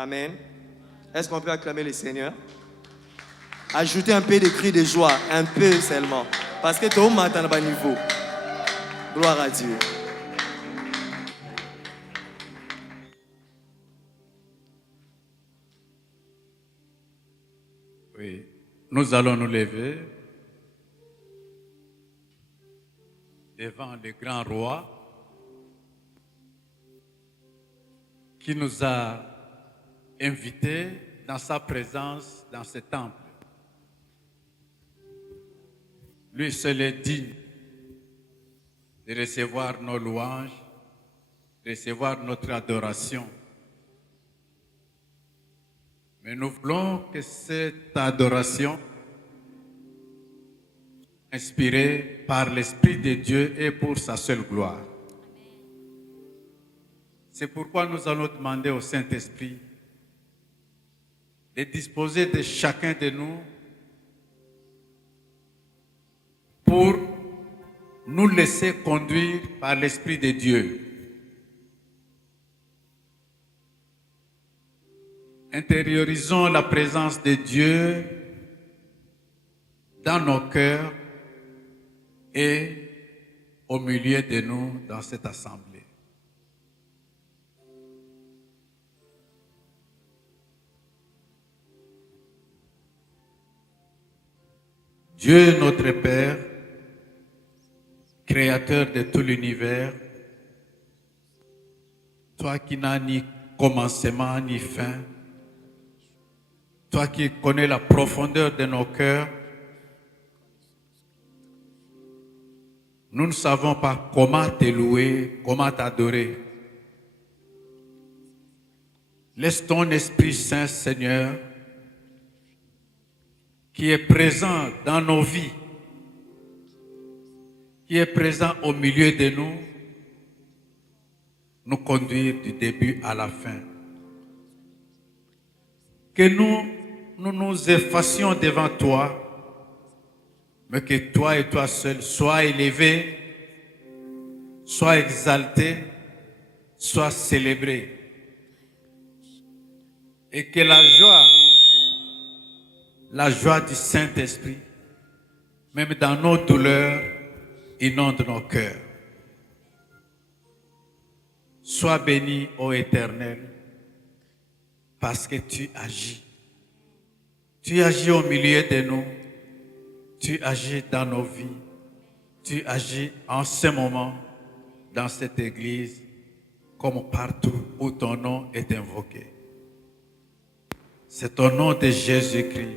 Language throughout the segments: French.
Amen. Est-ce qu'on peut acclamer le Seigneur? Ajoutez un peu de cris de joie, un peu seulement. Parce que tout le monde est à bas niveau. Gloire à Dieu. Oui, nous allons nous lever devant le grand roi qui nous a invités dans sa présence dans ce temple. Lui seul est digne de recevoir nos louanges, de recevoir notre adoration. Mais nous voulons que cette adoration, inspirée par l'Esprit de Dieu, et pour sa seule gloire. C'est pourquoi nous allons demander au Saint-Esprit de disposer de chacun de nous pour nous laisser conduire par l'Esprit de Dieu. Intériorisons la présence de Dieu dans nos cœurs et au milieu de nous dans cette assemblée. Dieu notre Père, Créateur de tout l'univers, toi qui n'as ni commencement ni fin, toi qui connais la profondeur de nos cœurs, nous ne savons pas comment te louer, comment t'adorer. Laisse ton Esprit Saint, Seigneur, qui est présent dans nos vies, qui est présent au milieu de nous, nous conduire du début à la fin. Que nous effacions devant toi, mais que toi et toi seul sois élevés, sois exaltés, sois célébrés. Et que la joie du Saint-Esprit, même dans nos douleurs, inonde nos cœurs. Sois béni, ô Éternel, parce que tu agis. Tu agis au milieu de nous. Tu agis dans nos vies. Tu agis en ce moment dans cette église comme partout où ton nom est invoqué. C'est au nom de Jésus-Christ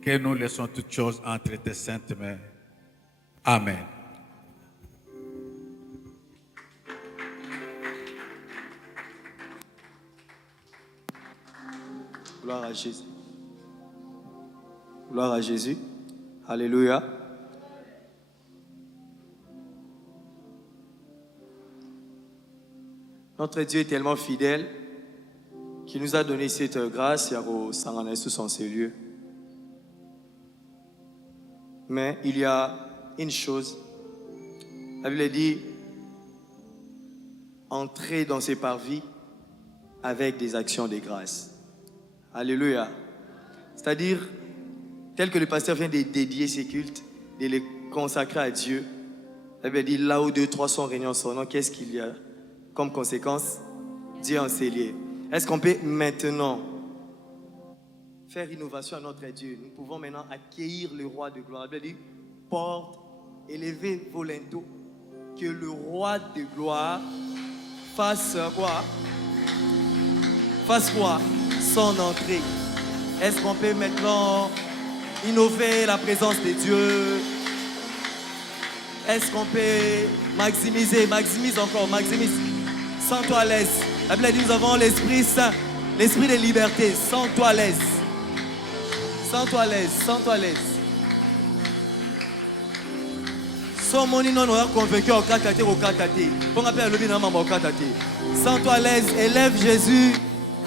que nous laissons toutes choses entre tes saintes mains. Amen. Gloire à Jésus. Gloire à Jésus. Alléluia. Notre Dieu est tellement fidèle qu'il nous a donné cette grâce au Sangana sous son lieu. Mais il y a une chose. La Bible dit entrer dans ses parvis avec des actions de grâce. Alléluia. C'est-à-dire, tel que le pasteur vient de dédier ses cultes, de les consacrer à Dieu, la Bible dit là où 2, 3 sont réunis en son nom, qu'est-ce qu'il y a comme conséquence? Dieu en s'est lié. Est-ce qu'on peut maintenant faire innovation à notre Dieu? Nous pouvons maintenant accueillir le roi de gloire. La Bible dit porte, élevez vos linteaux, que le roi de gloire fasse quoi? Fasse quoi? Son entrée. Est-ce qu'on peut maintenant innover la présence de Dieu? Est-ce qu'on peut maximiser? Maximise encore, maximise. Sens-toi à l'aise. La Bible dit nous avons l'Esprit Saint, l'Esprit de liberté. Sens-toi à l'aise. Sens-toi à l'aise, sens-toi à l'aise. Somoni non on a convaincu au kakate au kakate. Pour appeler le bin au kakate. Sens-toi à l'aise, élève Jésus.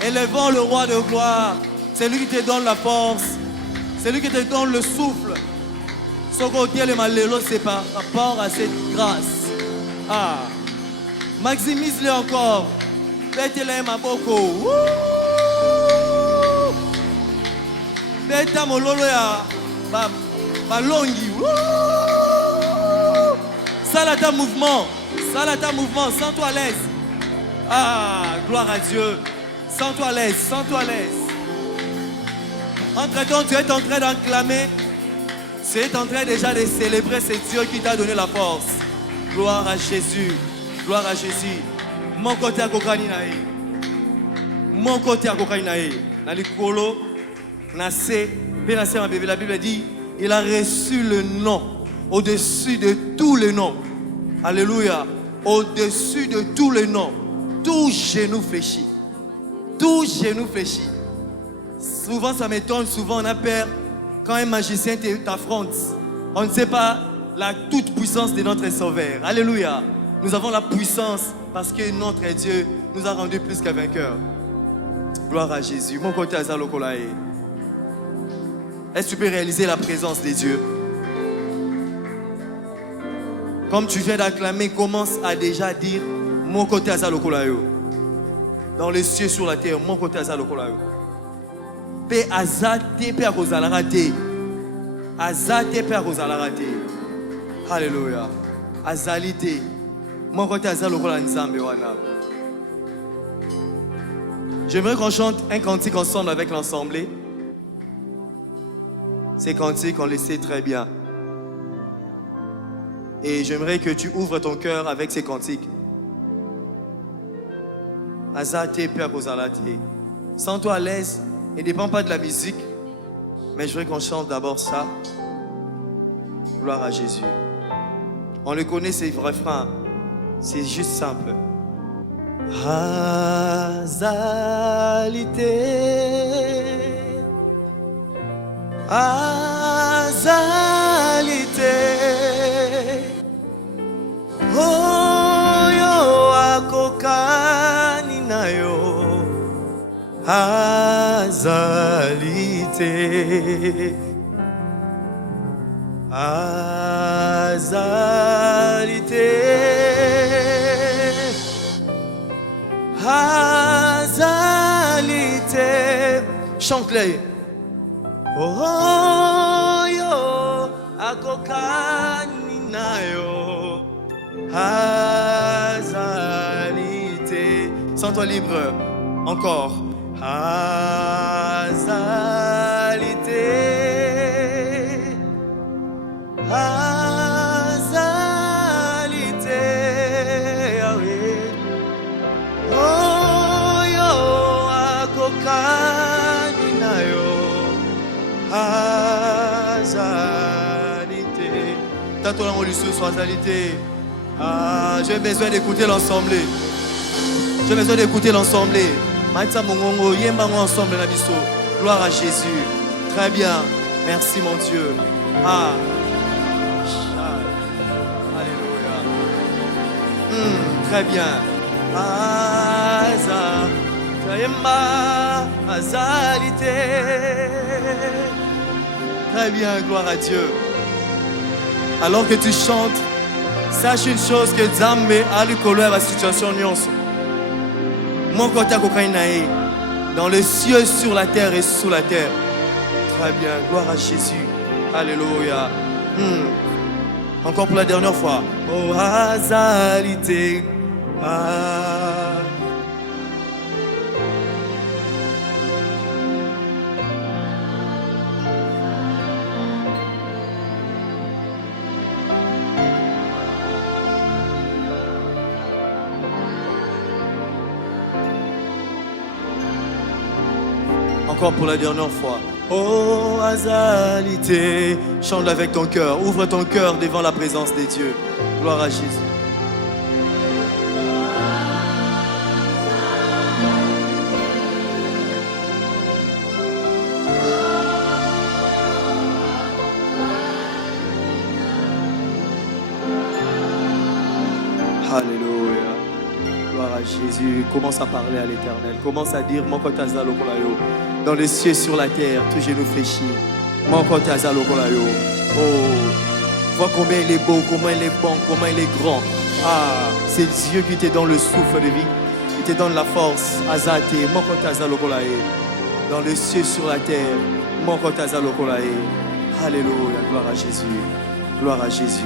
Élevons le roi de gloire. C'est lui qui te donne la force. C'est lui qui te donne le souffle. Ce côté le malélo, c'est par rapport à cette grâce. Ah. Maximise-le encore. Faites-le ma boko. salaka mololo ya balongi. Salata mouvement, sens-toi à l'aise. Ah, gloire à Dieu. Sens-toi à l'aise, sens-toi à l'aise. Entre-temps, tu es en train d'acclamer. Tu es en train déjà de célébrer ce Dieu qui t'a donné la force. Gloire à Jésus. Gloire à Jésus. Mon côté à kokani nae. Mon côté à kokani nae. Nalikolo, Nassé, Pénassé, ma bébé. La Bible dit, il a reçu le nom au-dessus de tous les noms. Alléluia. Au-dessus de tous les noms. Tout genou fléchit. Tout genou fléchit. Souvent, ça m'étonne. Souvent, on a peur quand un magicien t'affronte. On ne sait pas la toute puissance de notre Sauveur. Alléluia. Nous avons la puissance parce que notre Dieu nous a rendus plus qu'un vainqueur. Gloire à Jésus. Mon côté Azalokolae. Est-ce que tu peux réaliser la présence de Dieu? Comme tu viens d'acclamer, commence à déjà dire mon côté Azalokolae. Dans les cieux, sur la terre, mon côté Azalokolae. Pe azate pe akozalarate. Azate pe akozalarate. Alléluia. Azalite. Mon côté Azalokolae nzambe wana. J'aimerais qu'on chante un cantique ensemble avec l'ensemble. Ces cantiques, on les sait très bien. Et j'aimerais que tu ouvres ton cœur avec ces cantiques. Azate pe akozalate. Sens-toi à l'aise. Il ne dépend pas de la musique, mais je voudrais qu'on chante d'abord ça. Gloire à Jésus. On le connaît, ces refrains. C'est juste simple. Azalite, azalite, oyo akokani nayo. Azalite, azalite, azalite. Chante-les. Oh yo, akokani nayo. Azalite. Sens-toi libre. Encore. Azalite, azalite, oh yo akokani nayo, azalite. Tato la molusu sur azalite. Ah, j'ai besoin d'écouter l'ensemble. J'ai besoin d'écouter l'ensemble. Ensemble, gloire à Jésus. Très bien. Merci mon Dieu. Ah. Alléluia. Très bien. Très bien, gloire à Dieu. Alors que tu chantes, sache une chose que Zambé a lu colère la situation nuance. Mon côté Kokainae, dans les cieux, sur la terre et sous la terre. Très bien, gloire à Jésus. Alléluia. Encore pour la dernière fois. Oh, azalite. Ah. Encore pour la dernière fois. Oh, azalite. Chante avec ton cœur. Ouvre ton cœur devant la présence des dieux. Gloire à Jésus. Alléluia. Gloire à Jésus. Commence à parler à l'Éternel. Commence à dire mon côté azalokolayo. Dans les cieux, sur la terre, tout genou fléchi. Mon côté azalokolayo. Oh, vois combien il est beau, comment il est bon, comment il est grand. Ah, c'est Dieu qui te donne le souffle de vie, qui te donne la force. Azate, mon côté azalokolayo. Dans les cieux, sur la terre, Mon côté azalokolae. Alléluia, gloire à Jésus. Gloire à Jésus.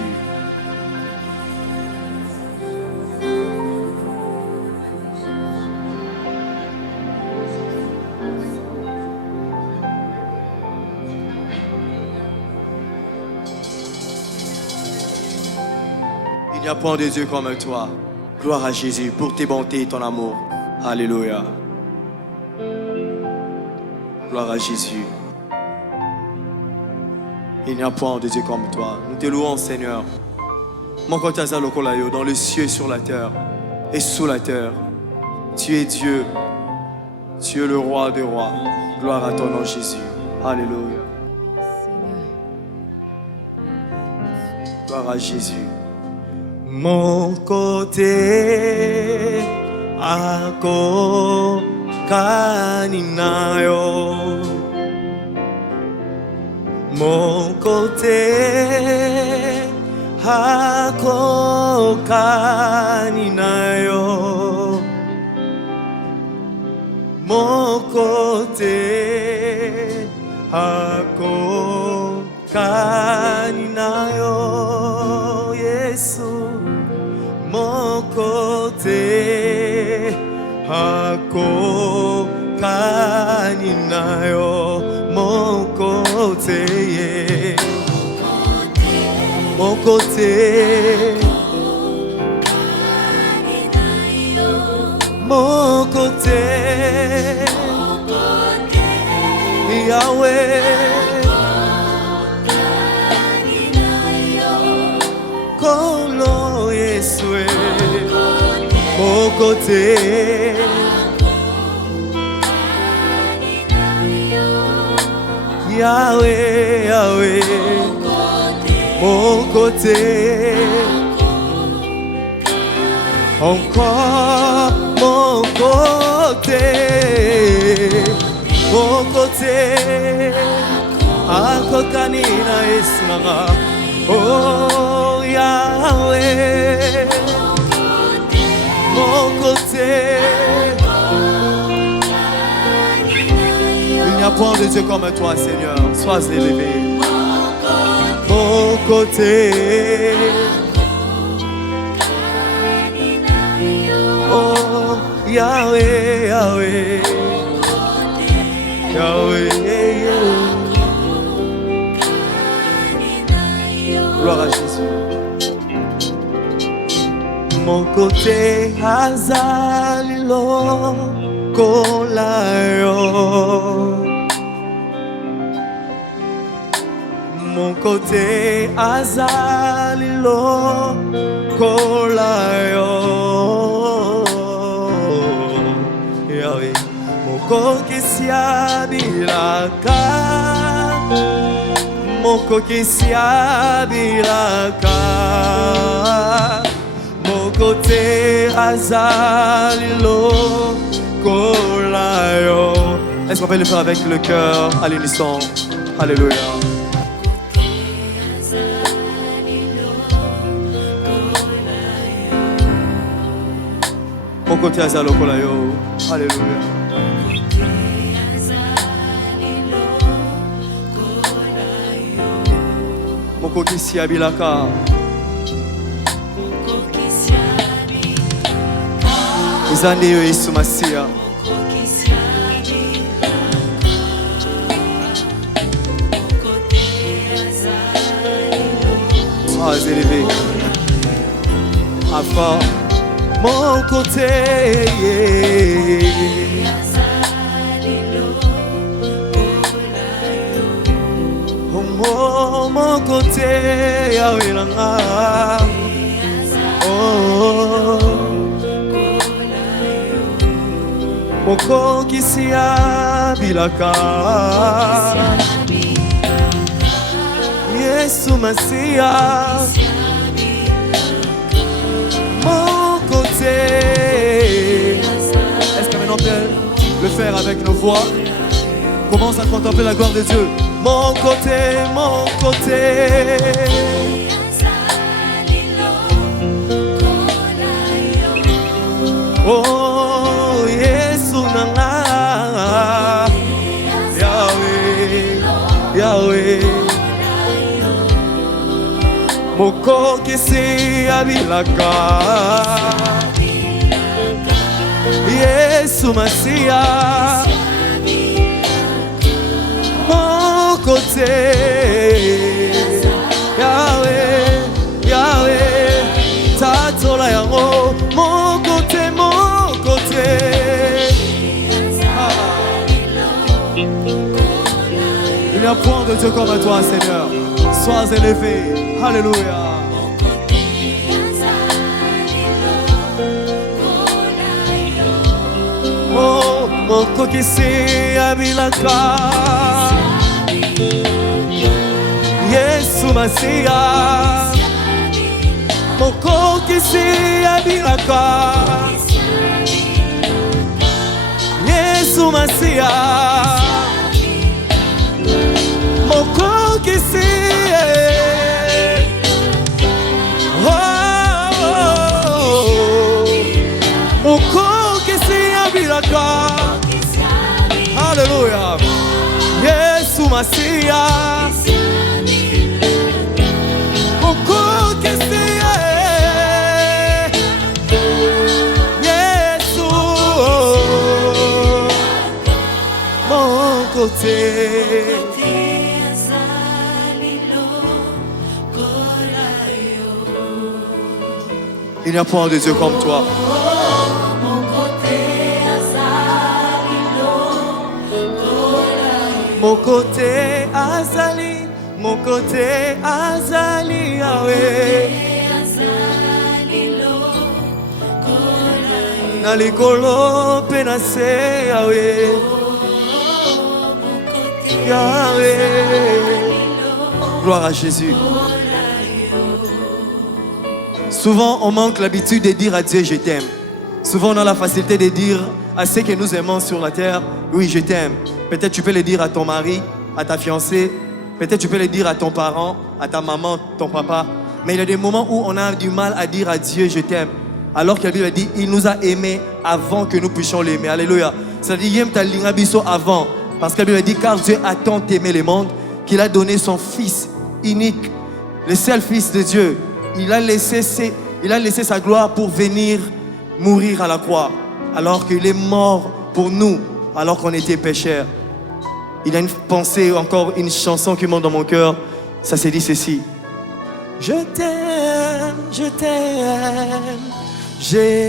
Il n'y a point de Dieu comme toi. Gloire à Jésus pour tes bontés et ton amour. Alléluia. Gloire à Jésus. Il n'y a point de Dieu comme toi. Nous te louons, Seigneur. Mon côté azalokolayo, dans le ciel et sur la terre et sous la terre. Tu es Dieu. Tu es le roi des rois. Gloire à ton nom, Jésus. Alléluia. Gloire à Jésus. Mon côté ako kaninayo. Mon côté ako kaninayo. Mon côté ako kaninayo. Yesu. Mon côté ako kaninayo. Mon côté, mon côté, mon côté, Yahweh, Kolo Yesue, mon côté. Yahweh, Yahweh, mon côté, encore mon côté, akokanina esnanga, oh Yahweh, mon côté. Il n'y a point de Dieu comme toi, Seigneur. Sois élevé. Mon côté. Oh, Yahweh, Yahweh. Yahweh. Gloire à Jésus. Mon côté azalilo kolayo. Mon côté azalilo kolayo. Yahweh. Moko kisiabilaka. Moko kisiabilaka. Mon côté azalilo kolayo. Est-ce qu'on peut le faire avec le cœur à l'unisson? Alléluia. Mon côté azalo kolayo. Alléluia. Mon côté siabilaka. Zande yo Yesu Masia. Sois élevé. Afin mon côté. Oh, mon côté. Yahweh langa. Oh. Moko kisia bilaka. Yesu Masia. Mon côté. Est-ce que maintenant on peut le faire avec nos voix? Commence à contempler la gloire de Dieu. Mon côté, mon côté. Oh, Yesu nanga. Yahweh. mokokisi abilaka Yesu Masia moko te Yahweh Yahweh tatola yango moko te Il n'y a point de Dieu comme toi, Seigneur. Sois élevé. Alléluia. Oh, moko kisi abilaka Yesu Masia moko kisi abilaka Yesu Masia moko kisi moko kisi abilaka Hallelujah Yesu Masia moko kisi Yesu moko te Il n'y a point de Dieu comme toi. Mon côté azali, mon côté azali, Yahweh. Nalikolo penase, Yahweh. Yahweh. Gloire à Jésus. Souvent, on manque l'habitude de dire à Dieu, je t'aime. Souvent, on a la facilité de dire à ceux que nous aimons sur la terre, oui, je t'aime. Peut-être tu peux le dire à ton mari, à ta fiancée. Peut-être tu peux le dire à ton parent, à ta maman, ton papa. Mais il y a des moments où on a du mal à dire à Dieu, je t'aime. Alors que la Bible a dit, il nous a aimés avant que nous puissions l'aimer. Alléluia. C'est-à-dire, yem ta lingabiso avant. Parce que la Bible a dit, car Dieu a tant aimé le monde qu'il a donné son Fils unique, le seul Fils de Dieu. Il a laissé sa gloire pour venir mourir à la croix. Alors qu'il est mort pour nous, alors qu'on était pécheurs. Il y a une pensée, encore une chanson qui monte dans mon cœur. Ça s'est dit ceci. Je t'aime, Jésus.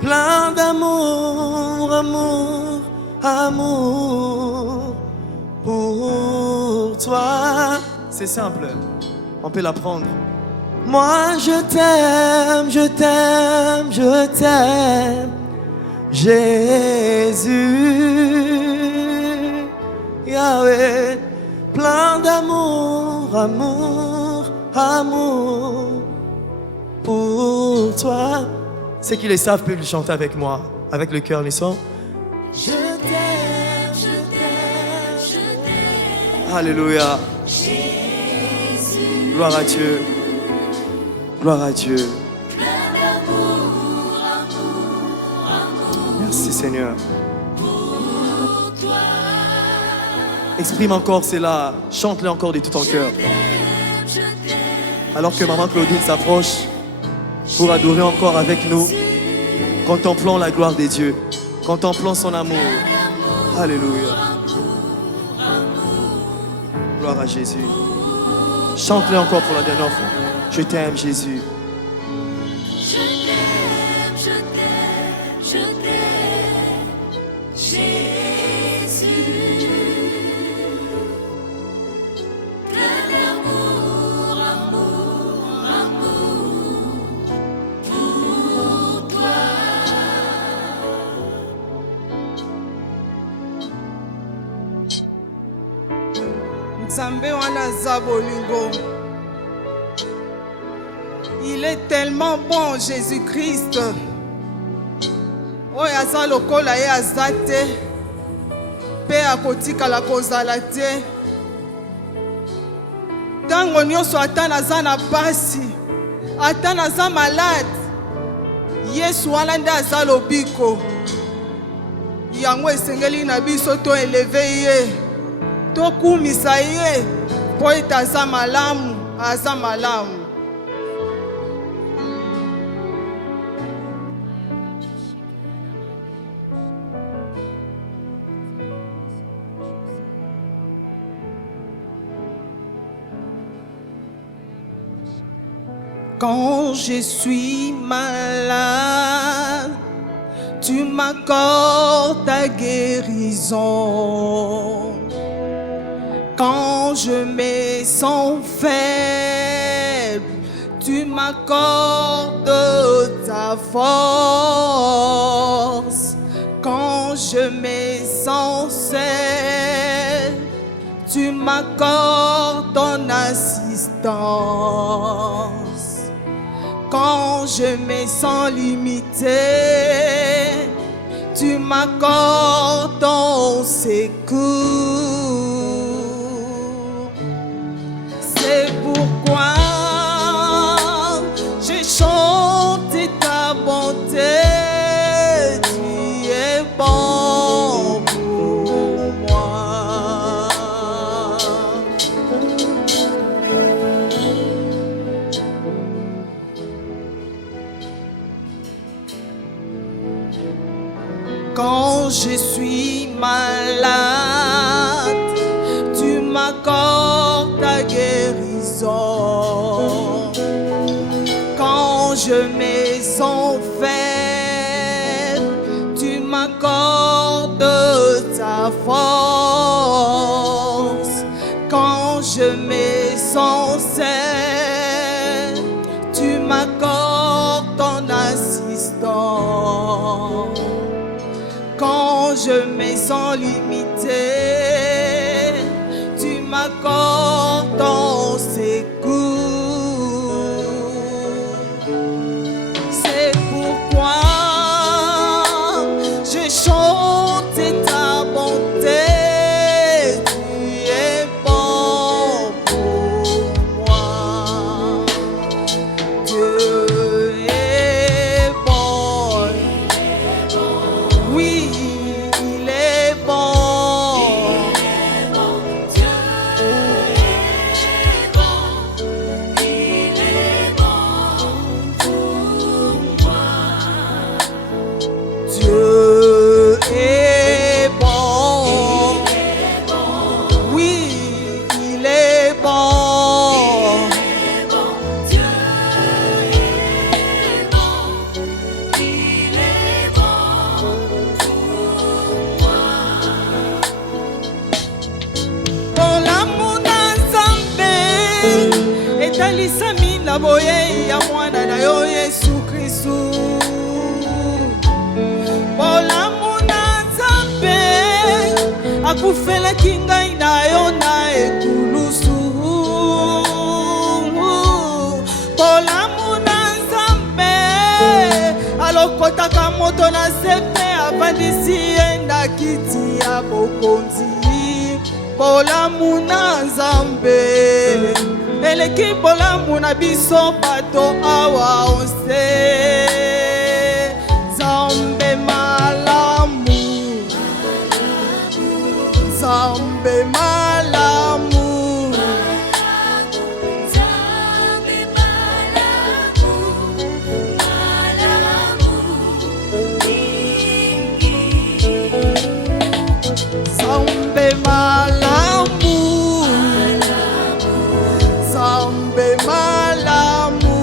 Plein d'amour, amour, amour pour toi. C'est simple, on peut l'apprendre. Moi je t'aime, Jésus, Yahweh, plein d'amour, amour, amour pour toi. Ceux qui le savent peuvent le chanter avec moi, avec le cœur naissant. Je t'aime, je t'aime, je t'aime. Alléluia. Jésus. Gloire à Dieu. Gloire à Dieu. Merci Seigneur. Exprime encore cela. Chante-le encore de tout ton cœur. Alors que maman Claudine s'approche pour adorer encore avec nous, contemplons la gloire de Dieu, contemplons son amour. Alléluia. Gloire à Jésus. Chante-le encore pour la dernière fois. Je t'aime, Jésus. Je t'aime, je t'aime, je t'aime, Jésus. Plein d'amour, amour, amour pour toi. Nzambe wana za bolingo. Il est tellement bon, Jésus-Christ. Oyo aza lokola ye aza te, mpe akotikala kozala te. Ntango nyonso ata naza na pasi, ata naza malade, Yesu wana nde aza lobiko. Yango esengeli na biso to eleve ye, tokumisa ye mpo ete aza malamu, aza malamu. Quand je suis malade, tu m'accordes ta guérison. Quand je me sens faible, tu m'accordes ta force. Quand je me sens seul, tu m'accordes ton assistance. Quand je me sens limité, tu m'accordes ton secours. C'est pourquoi je chante ta bonté. Tu es bon pour moi. Quand je suis malade, tu m'accordes ta guérison. Quand je me sens faible, tu m'accordes ta force. Quand je me sens seul, tu m'accordes ton assistance. Quand je me sens limité, tu m'accordes ton secours. C'est pourquoi je chante ta bonté. Tu es bon pour moi. Dieu est bon. Oui, il est bon. Dieu est bon. Oui, il est bon. Bolamu na Nzambe etalisami na boye ya mwana na yo Yesu Kristu. Bolamu na Nzambe akufelaki ngai na yo na ekulusu. Bolamu na Nzambe alokotaka moto na sepe avandisi ye na kiti ya bokonzi. Bolamu na Nzambe eleki bolamu na biso bato awa onse. Nzambe malamu, Nzambe malamu, Nzambe malamu, Nzambe malamu,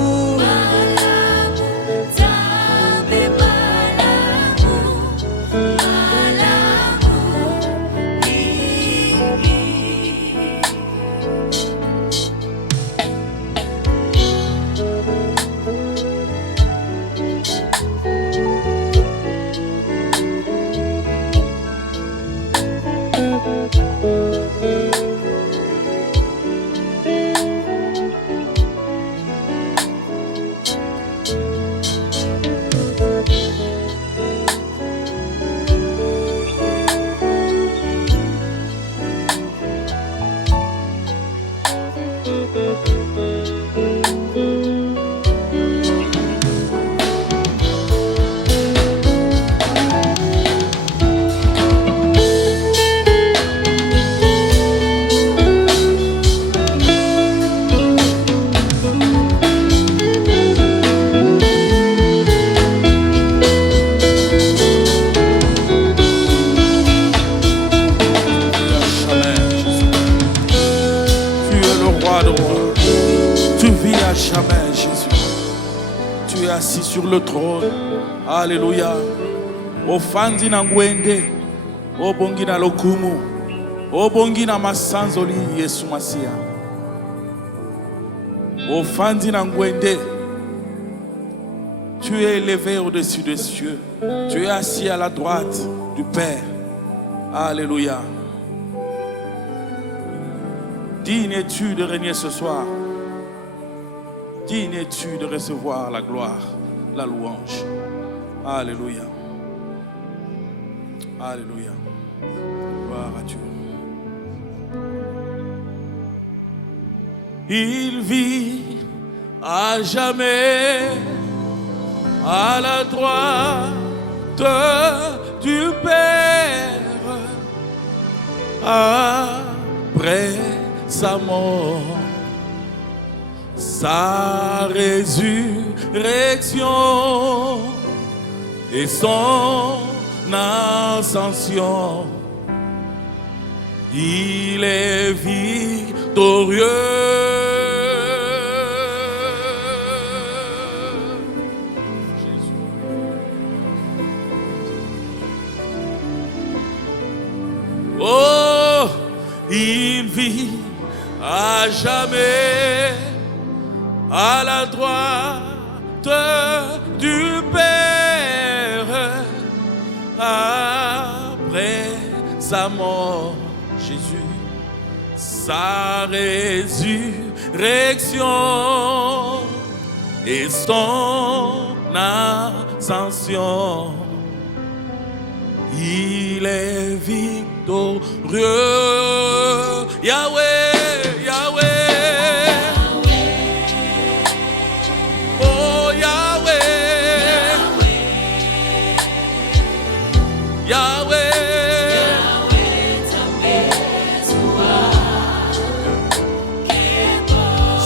assis sur le trône. Alléluia. Ofandi na ngwende, obongi na lokumu, obongi na masanzoli Yesu Masia. Ofandi na ngwende, tu es élevé au-dessus des cieux. Tu es assis à la droite du Père. Alléluia. Digne es-tu de régner ce soir. Digne es-tu de recevoir la gloire, la louange. Alléluia. Alléluia. Gloire à Dieu. Il vit à jamais à la droite du Père après sa mort, sa résurrection et son ascension. Il est victorieux. Oh, il vit à jamais à la droite du Père après sa mort, Jésus, sa résurrection et son ascension. Il est victorieux. Yahweh, Yahweh. Oh Yahweh. Yahweh.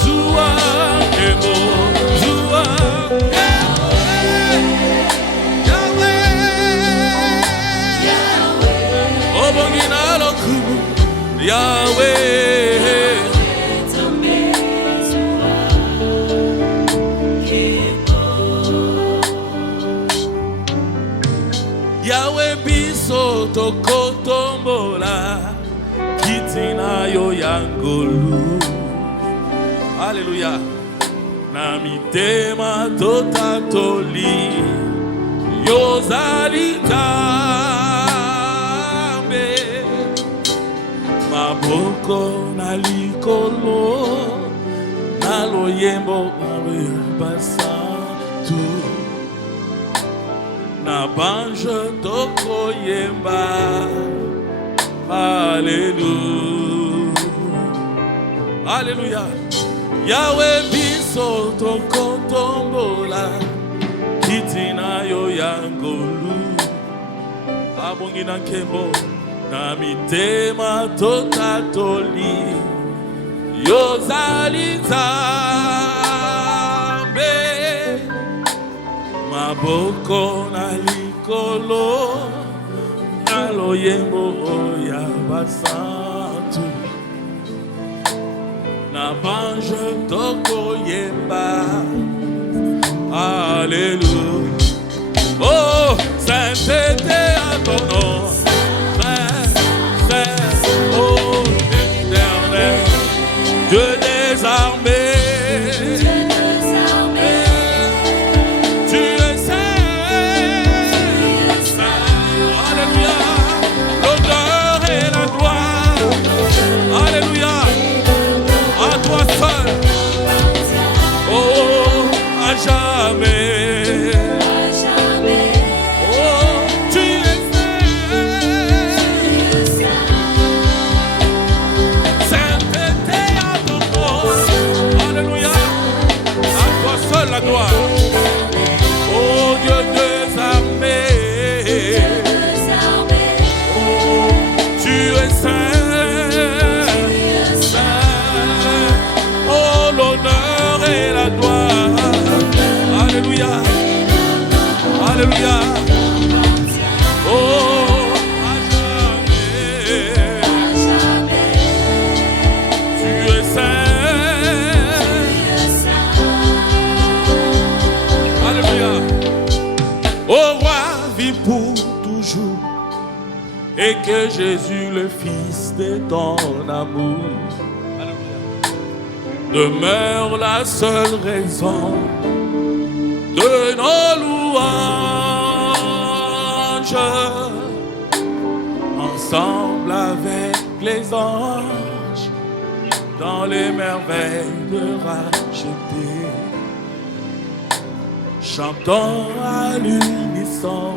Zua, Kebo, Zua. Yahweh, Yahweh biso tokotombola kitina yo yangolu. Alléluia. Na mitema totatoli yo zalitambe maboko na likolo na loyembo basantu na banjo tokoyemba. Alléluia. Alléluia. Yahweh biso tokotombola kitina yo yangolu abongi na nkembo na mitema totatoli yo zali nzambe maboko na likolo na loyembo ya basantu na banjo tokoyemba. Alléluia. Oh, sainteté à ton nom, Saint, Saint, oh, éternel, Dieu des armées. Tu es saint, alléluia, l'honneur et la gloire, alléluia, à toi seul, oh, à jamais. La gloire, oh Dieu des armées, oh tu es saint, saint, oh l'honneur et la gloire, alléluia, alléluia, oh à jamais, tu es saint. Alléluia. Ô roi, vis pour toujours. Et que Jésus, le Fils de ton amour, demeure la seule raison de nos louanges. Ensemble avec les anges, dans les merveilles de racheter, chantons à l'unisson.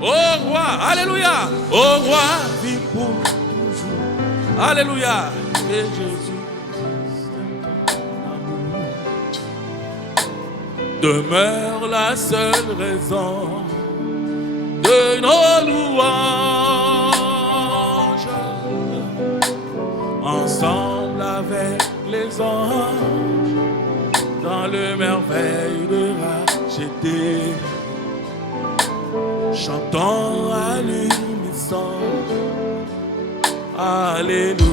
Ô roi, alléluia, ô roi, vis pour toujours. Alléluia, et Jésus, demeure la seule raison de nos louanges. Ensemble avec les anges, dans le merveille de racheter, chantons à l'unisson. Alléluia.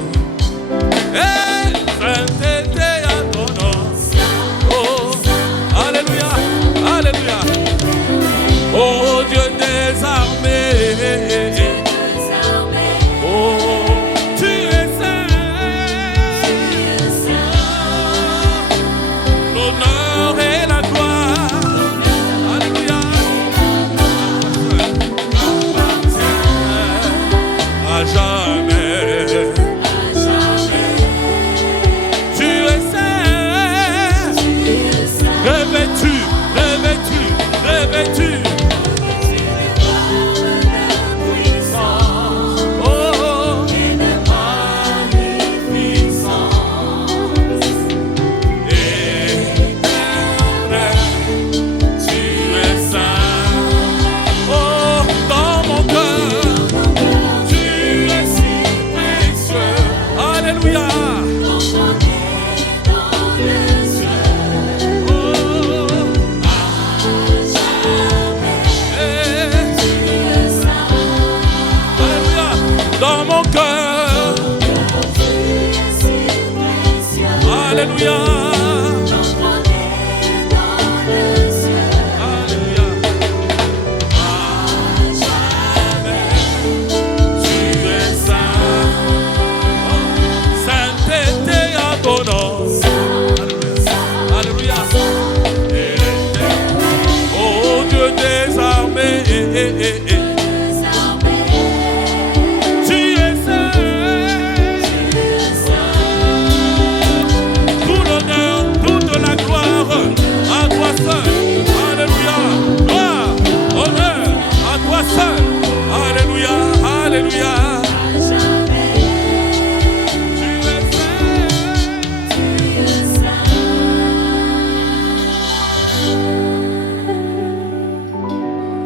Et sainteté à ton nom. Oh, alléluia, alléluia. Oh Dieu des armées. Oh, tu es saint. L'honneur et la gloire. Alléluia. À jamais, tu es saint, revêtu, revêtu, revêtu. Oh, éternel, tu es saint. Oh, dans mon cœur. Alléluia. Alléluia. Dans mon cœur. Alléluia. Alléluia. Tu es saint. Sainteté à ton nom. Alléluia. Oh Dieu des armées. Tu es saint. Tout l'honneur, toute la gloire à toi seul. Alléluia. Gloire, honneur à toi seul. Alléluia. Alléluia.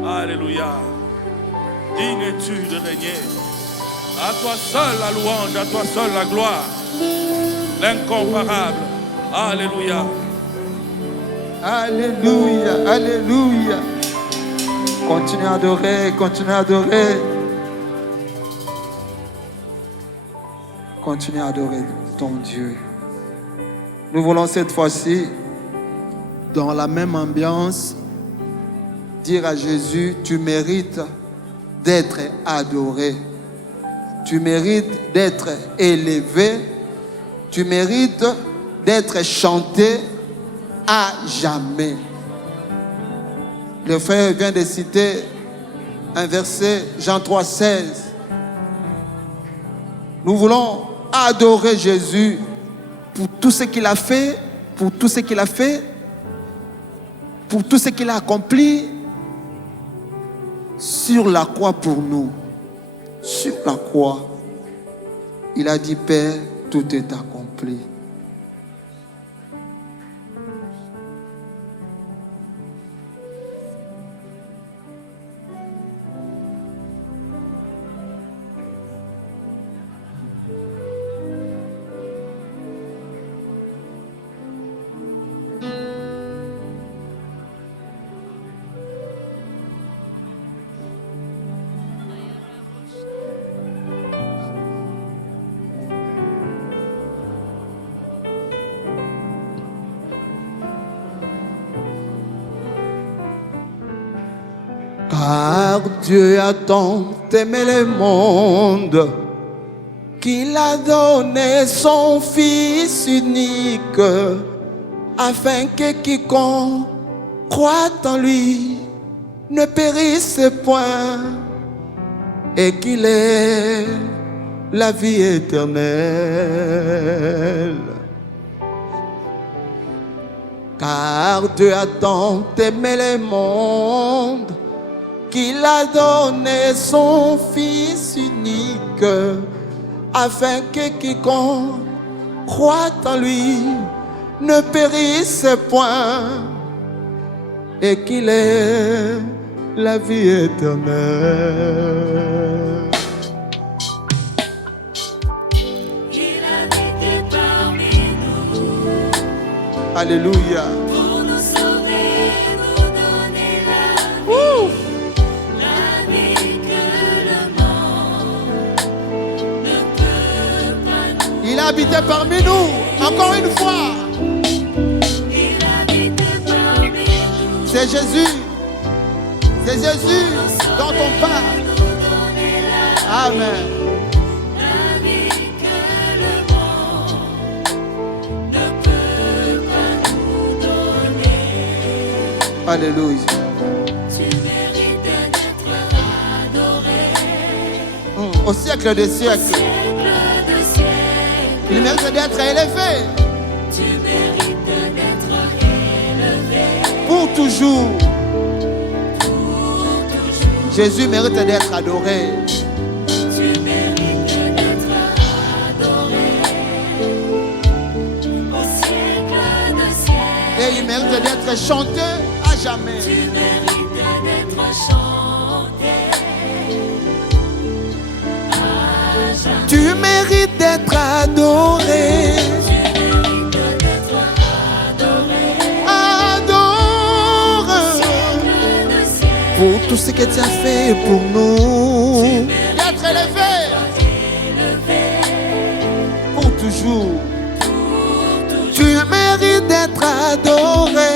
Alléluia. Digne es-tu de régner. À toi seul la louange, à toi seul la gloire. L'incomparable. Alléluia. Alléluia, alléluia. Continuez à adorer, continuez à adorer. Continuez à adorer ton Dieu. Nous voulons cette fois-ci, dans la même ambiance, dire à Jésus, tu mérites d'être adoré. Tu mérites d'être élevé. Tu mérites d'être chanté à jamais. Le frère vient de citer un verset, Jean 3, 16. Nous voulons adorer Jésus pour tout ce qu'il a fait, pour tout ce qu'il a fait, pour tout ce qu'il a accompli sur la croix pour nous. Sur la croix, il a dit, Père, tout est accompli. Car Dieu a tant aimé le monde qu'il a donné son Fils unique, afin que quiconque croit en lui ne périsse point, et qu'il ait la vie éternelle. Car Dieu a tant aimé le monde qu'il a donné son Fils unique, afin que quiconque croit en lui ne périsse point, et qu'il ait la vie éternelle. Il habite parmi nous Alléluia. pour nous sauver, nous donner la vie. La vie que le monde ne peut pas nous. Il a habité parmi nous, encore une fois. Il habite parmi nous. C'est Jésus. C'est Jésus dont on parle. Nous donner Amen. la vie que le monde ne peut pas nous donner. Alléluia. Tu mérites d'être adoré. Au siècle des siècles, Siècle de siècle, il mérite d'être élevé tu mérites d'être élevé. pour toujours. Pour toujours, Jésus mérite d'être adoré. tu mérites d'être adoré. Au siècle de siècle, Et il mérite d'être chanté à jamais. tu mérites d'être chanté. À jamais, Tu mérites d'être adoré. tu mérites d'être adoré. Adore Siècle de siècle, pour tout ce que tu as fait pour nous. D'être élevé pour toujours. Tu mérites d'être adoré.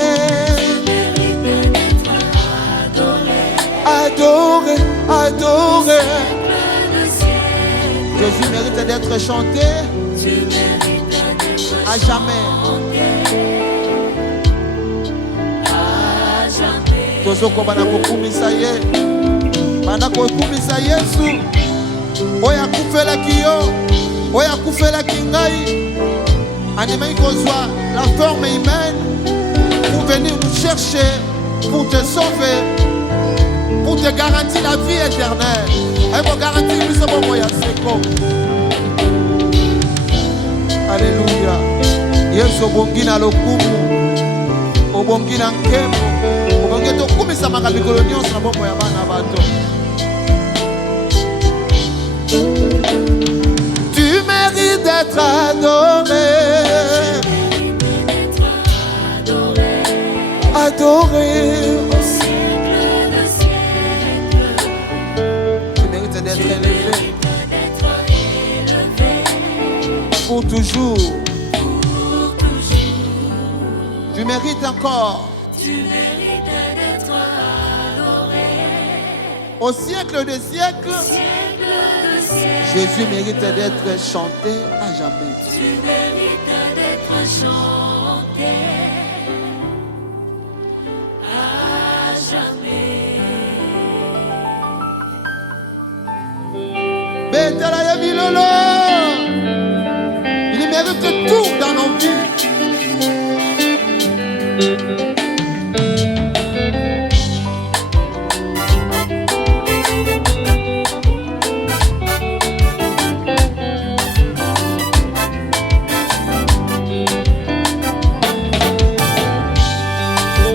Adoré, adoré. Jésus mérite d'être chanté à jamais. Tozoko bana kokumisa ye. Bana kokumisa Yesu. Oya kufela kiyo. Oya kufela kingai. Animé kozwa la forme humaine pour venir nous chercher, pour te sauver, pour te garantir la vie éternelle. Et pour garantir que nous sommes moyens de Alléluia. Yesu obongi na lokumu, obongi na nkembo, obongi tokumisa makabikolo nyonso na bomoi ya bana bato. Tu mérites d'être adoré. Adoré. Tu mérites d'être élevé pour toujours. Tu mérites encore. Au siècle des siècles, Jésus mérite d'être chanté à jamais. tu mérites d'être chanté à jamais. Betala ya bilolo. Il mérite tout dans nos vies.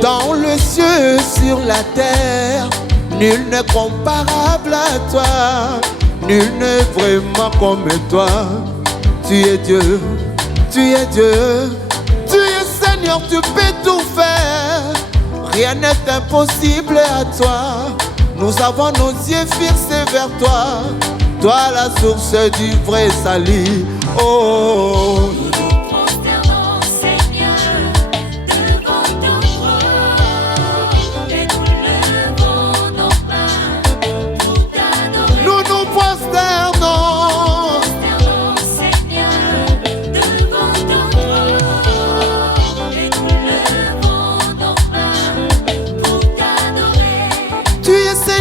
Dans le ciel, sur la terre, nul n'est comparable à toi. Nul n'est vraiment comme toi. Tu es Dieu, tu es Dieu. Tu es Seigneur, tu peux tout faire. Rien n'est impossible à toi. Nous avons nos yeux fixés vers toi. Toi la source du vrai salut. Oh, Nous nous prosternons, Seigneur, devant ton trône, et nous levons nos mains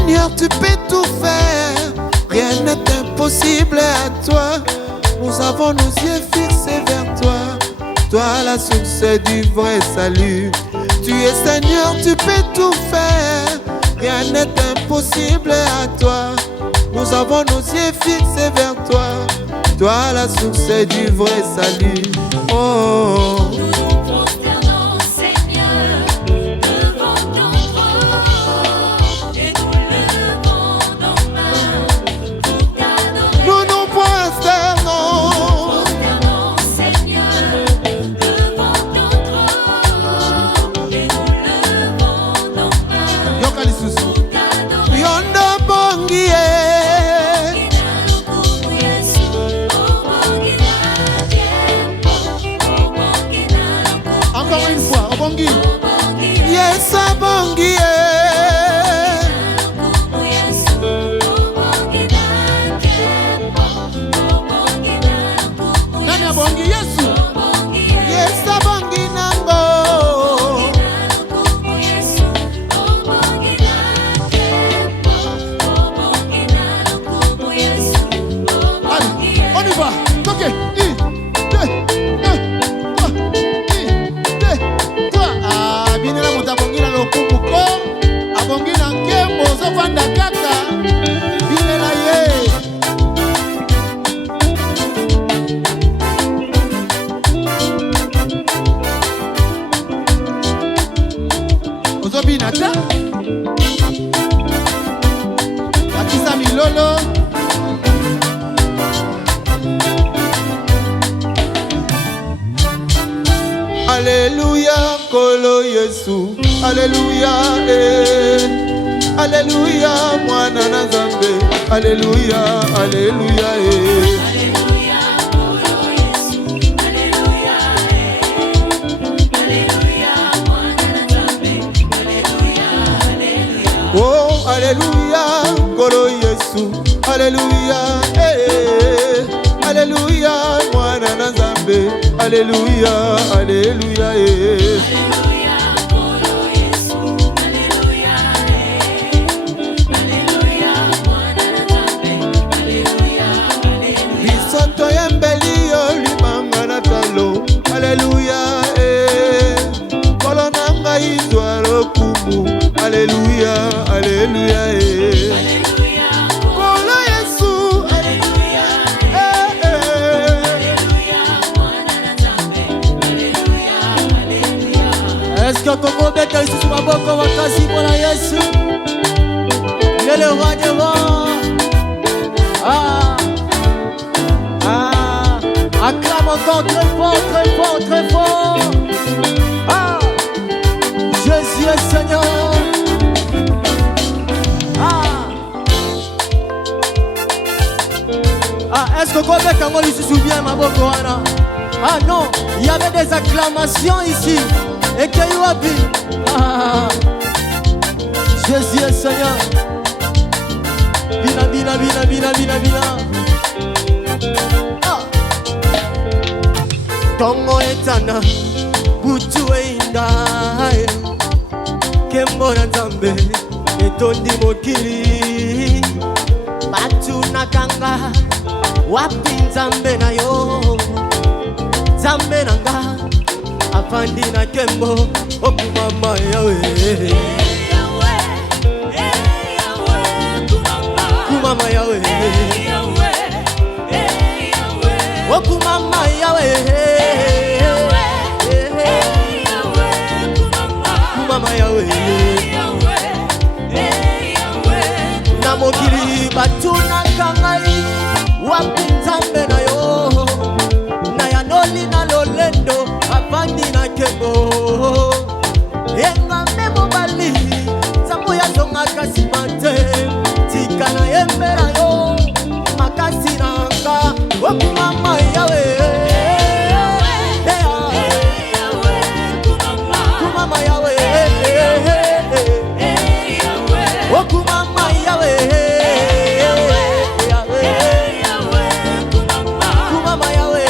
Seigneur, tu peux tout faire. Rien n'est impossible à toi. Nous avons nos yeux fixés vers toi. Toi la source du vrai salut. Tu es Seigneur, tu peux tout faire. Rien n'est impossible à toi. Nous avons nos yeux fixés vers toi. Toi la source du vrai salut. Oh. Nous nous prosternons, Seigneur, devant ton trône, et nous levons nos mains pour t'adorer. Nous nous prosternons. Prosternons, Seigneur, devant ton trône, et nous levons nos mains Yoka lisusu. pour t'adorer. Yondo bongie. Encore une fois, Obongi. Yes, Obongi. Nani Obongi? Yesu. Yes, Obongi nango. Allez, on y va. Ok. 1, 2, 1, 2, 3. Ah, binela moto abongi na lokumu ko. Abongi na nkembo ozofanda kaka. Binela ye. Ozobina ta. Akisa milolo. Alléluia, Kolo Yesu. Alléluia, Alléluia, mwana na Nzambe. Alléluia, Alléluia, Oh, Alléluia, Kolo Yesu. Alléluia, Alléluia, mwana na Nzambe. Alléluia, Alléluia, Bisoto yembeli yo limanga na talo. Alléluia, Kolo nanga izwa lokumu. Alléluia, Alléluia, Kolo Yesu. Alléluia, Est-ce que Congo beta ici sur ma boque va casser pour la Yesu? Il est le roi des rois. Ah, ah, acclame encore très fort, très fort, très fort. Ah, Jésus est Seigneur. Ah, est-ce que Congo beta ici se souvient ma boque? Ah non, il y avait des acclamations ici. Et que you have been. Ah, Jésus est Seigneur. Bina, bina, bina, bina, bina, bina. Ah. Tongo etana, butu einda. Kembo na Nzambe, etondi mokili. Batu nakanga, wapi Nzambe na yo. Nzambe nanga. Afandi na kembo okumama yawe kumama yawe okumama yawe kumama yawe na mokili batuna kangai wapi Nzambe na yo na yanoli na lolendo afandi na kembo enga memo bali zambo ya zonga kasi mante tika na yembera yo makasi nanga okumama yawe kumama yawe okumama yawe kumama yawe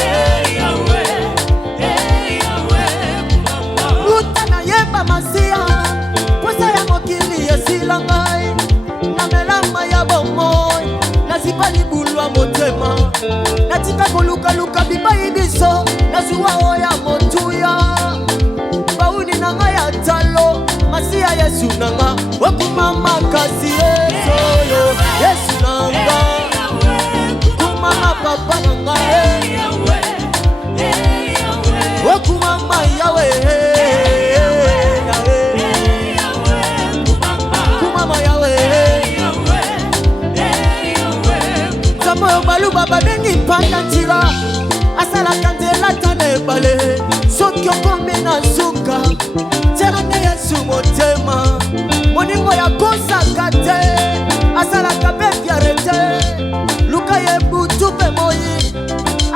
ya Yesu nanga okuma makasi Yesu yo Yesu nanga kuma papa nanga okuma mayawe kuma mayawe Samoyo baluba babengi panda tira asala kandela tane bale soki okomi na nzuka teranga Yesu motema moningo ya kosaka te asalaka mpe fiare te luka ye butu mpe moi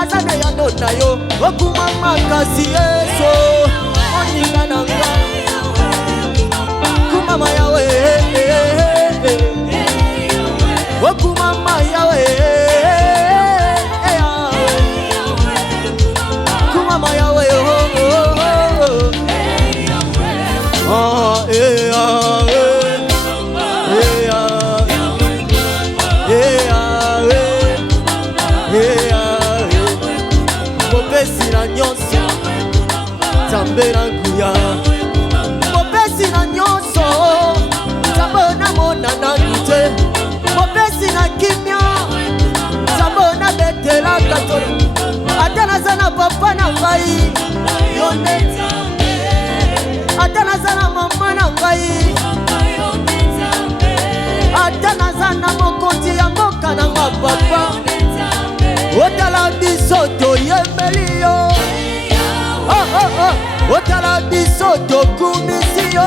azane ya nona yo okuma makasi Yesu moninga nanga kuma mayawe okuma mayawe Mopesi na nyonso Nzambe na nguya Mopesi na nyonso Nzambe na mona na nute Mopesi na kimia Nzambe na betela katolo Ata naza na papa na ngai Yone Ata naza na mama na ngai Ata naza na mokonzi ya mboka na nga papa Otala biso toyembeli yo Otala biso tokumisi yo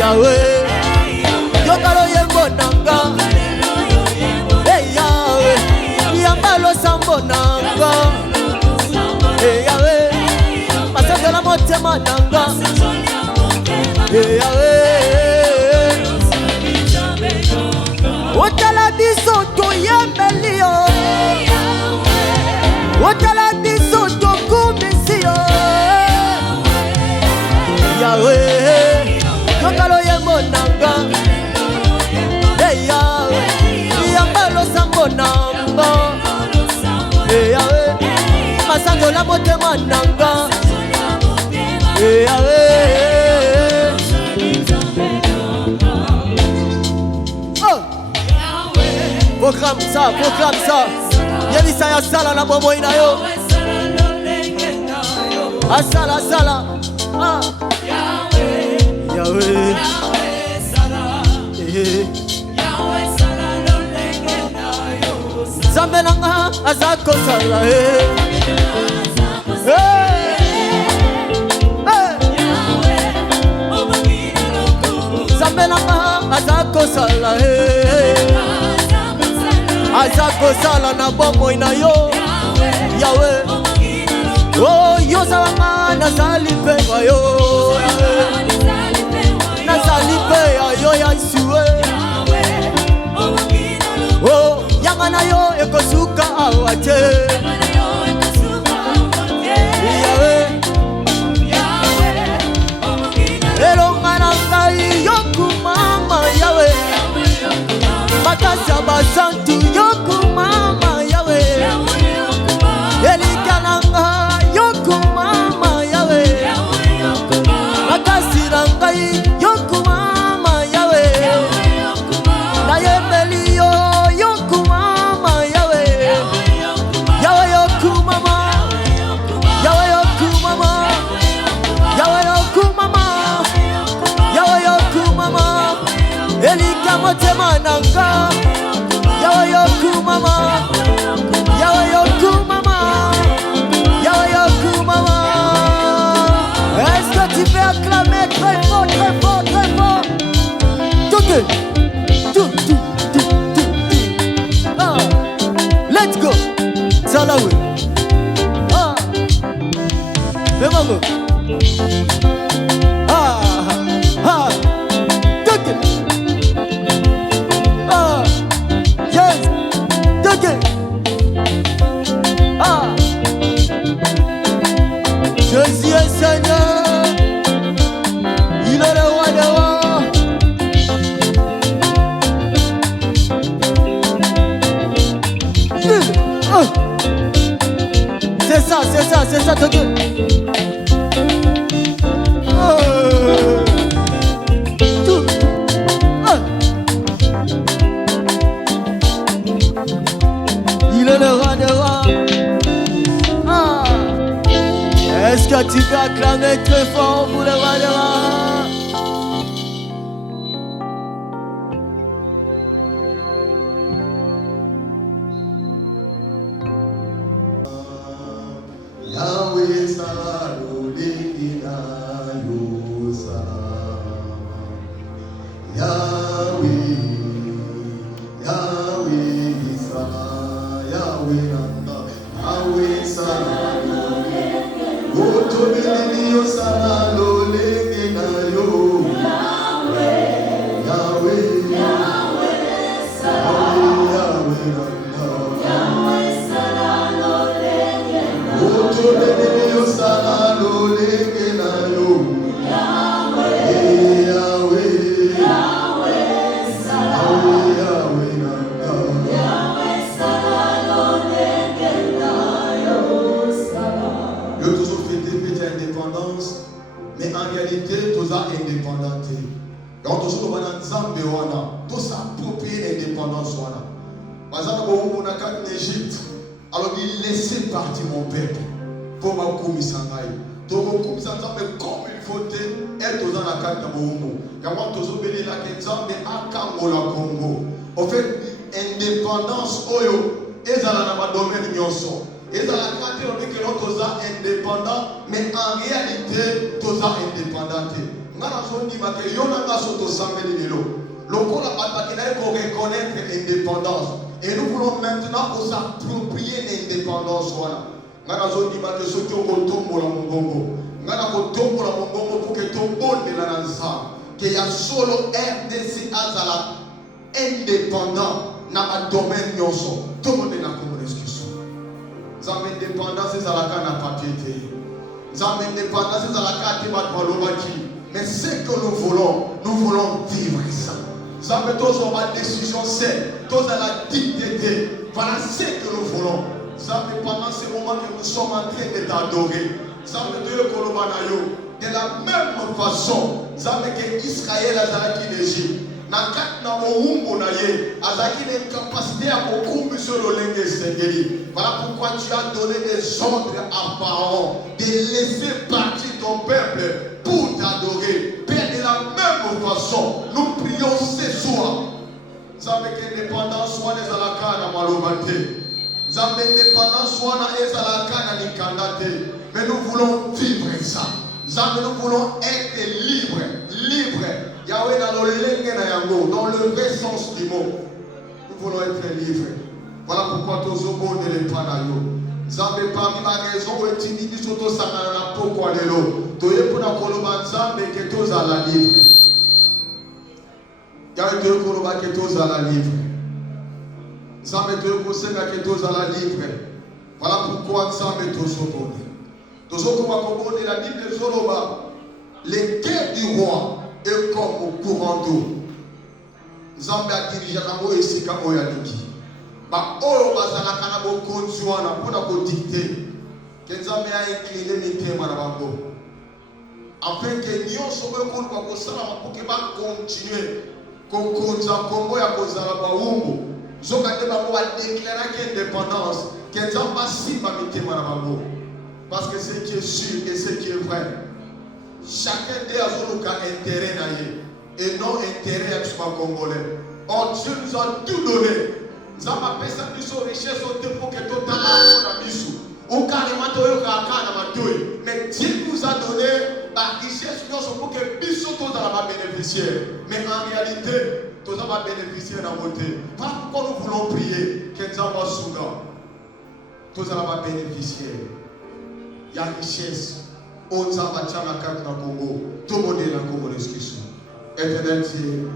Yahweh Yokalo yembo nanga Yahweh Yambalo sambo nanga Yahweh Masakela motema nanga Yahweh Otala biso toyembeli yo Otala biso tokumisi yo Yahweh Yokalo yembo nanga Yahweh Yambalo sambo nanga Yahweh Masangola motema nanga Yahweh Proclame ça Yebisa ya sala na bomo ina yo Asala Yahweh Zambe nanga azako sala Zambe nanga azako sala Azako sala na bomo ina yo Yahweh Oh yoza wanga nazali pe wa yo Nazali pe ya yo ya isuwe Oh yanga na yo ekosuka awate Yahweh Elonga na ngai yokumama Yahweh Makasa basantu yokumama Yahweh Elikananga yokumama Yahweh Makasira ngai yokumama Yahweh Nayembeli yo yokumama Yahweh Yahweh yokumama Yahweh yokumama Yahweh yokumama Yahweh yokumama Elika motema nanga Yahweh yokumama Yahweh yokumama Yahweh yokumama Est-ce que tu peux acclamer très fort, très fort, très fort Tout Ah Let's go Salawe Ah Bemango Ah Jésus est Seigneur, il est le roi des rois. très fort pour le roi des rois. Yahweh Salolekina Yosa. Yahweh, Yahweh Isa, Yahweh Nanda, Yahweh Salolekina. Otobelini Yosa Salolekina Yo. Yahweh, Yahweh, Yahweh Salolekina. Yahweh Nanda. Mais en réalité, tous a indépendance. Quand tous nous avons ensemble, tous s'approprier l'indépendance. Par exemple, on a en Égypte, alors il laissait partir mon peuple pour ma commissangaï. Donc, mais comme il faut être dans la carte de Mohumo. Quand on a béni la Kenzambe à Kangola Congo. En fait, indépendance, Oyo, et dans la domaine Nyonso. Et dans la carte, on dit que nous sommes indépendants, mais en réalité, nous sommes indépendants. Nous avons dit que nous avons reconnaître l'indépendance. Et nous voulons maintenant nous approprier l'indépendance. Nous avons dit que ceux qui ont tombé dans mon gongo, nous avons tombé dans mon gongo pour que tout le monde ait l'ensemble. Qu'il y a solo RDC Azala indépendant dans le domaine Nyonso. Tout le monde est dans la excuse. Nous avons indépendance dans la carte à papier. Nous avons indépendance dans la carte de mais ce que nous voulons vivre ça. Nous avons tous une décision saine, tous dans la dignité. Voilà ce que nous voulons. Nous avons pendant ce moment que nous sommes en train de t'adorer. Nous avons de la même façon, nous avons que Israël a été l'Égypte. Na kat na moumbo na ye, azaki une capacité à beaucoup sur le lingue sengeli. Voilà pourquoi tu as donné des ordres à Pharaon de laisser partir ton peuple pour t'adorer. Père, de la même façon, nous prions ce soir. Nous avons indépendance soit des alakana malobate. Nous avons indépendance soit des alakana nikandate. Mais nous voulons vivre ça. Nous voulons être libres. Yahweh dans le vrai sens du mot. Nous voulons être libres. Voilà pourquoi tous au monde ne les pas là. Zambé parmi la raison où tu dis surtout ça n'a pas quoi de l'eau. Tu es pour la coloban Zambé que tous à la livre. Yahweh te coloban que tous à la livre. Zambé te conseille que tous à la livre. Voilà pourquoi Zambé tous au monde. Tous au monde la Bible de Zoroba. Les quais du roi est comme au courant d'eau. Zambé a dirigé la moe et sika oyaniki. Ba oyo bazala kana bo konzuana pour na dicter. Que Zambé a incliné les thèmes à bango. Afin que nous soyons pour que ça pour que va continuer. Qu'on konza Congo ya kozala ba umbo. Zokate ba ko déclarer l'indépendance. Que Zambé si ba mitema na bango. Parce que ce qui est sûr et ce qui est vrai. Chacun d'eux a un intérêt et non intérêt à ce Congolais. Or Dieu nous a tout donné. Nous avons appelé ça une richesse au dépôt que tout le temps a mis. Mais Dieu nous a donné la richesse pour que nous soyons dans la bénéficiaire. Mais en réalité, nous avons bénéficié dans la beauté. Voilà pourquoi nous voulons prier que nous avons souga. Nous avons bénéficié. Il y a richesse. On s'en va dans la carte dans le Congo. Tout le monde est dans le Congo, l'excuse. Éternel Dieu.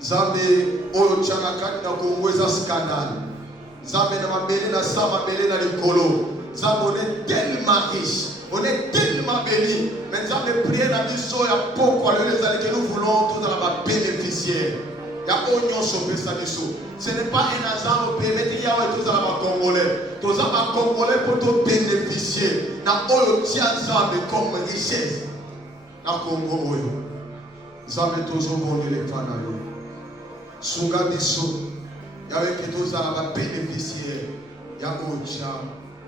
Zambé, on tient la carte dans le Congo, c'est un scandale. Zambé, on est dans le colo. Zambé, on est tellement riche. On est tellement béni. Mais Zambé, prier dans le sol, il y a pourquoi les années que nous voulons, tout dans la bénéficiaire. Il y a oignon chauffé ça dessous. Ce n'est pas un hasard au pays, mais il y a tout ça là Congolais. Tout ça là Congolais pour tout bénéficier. Dans oyo tient Zambé comme richesse. Dans Congo oyo. Zambé toujours bon de les fans. Souga biso. Il y a que tout ça là bénéficier. Il y a oyo tient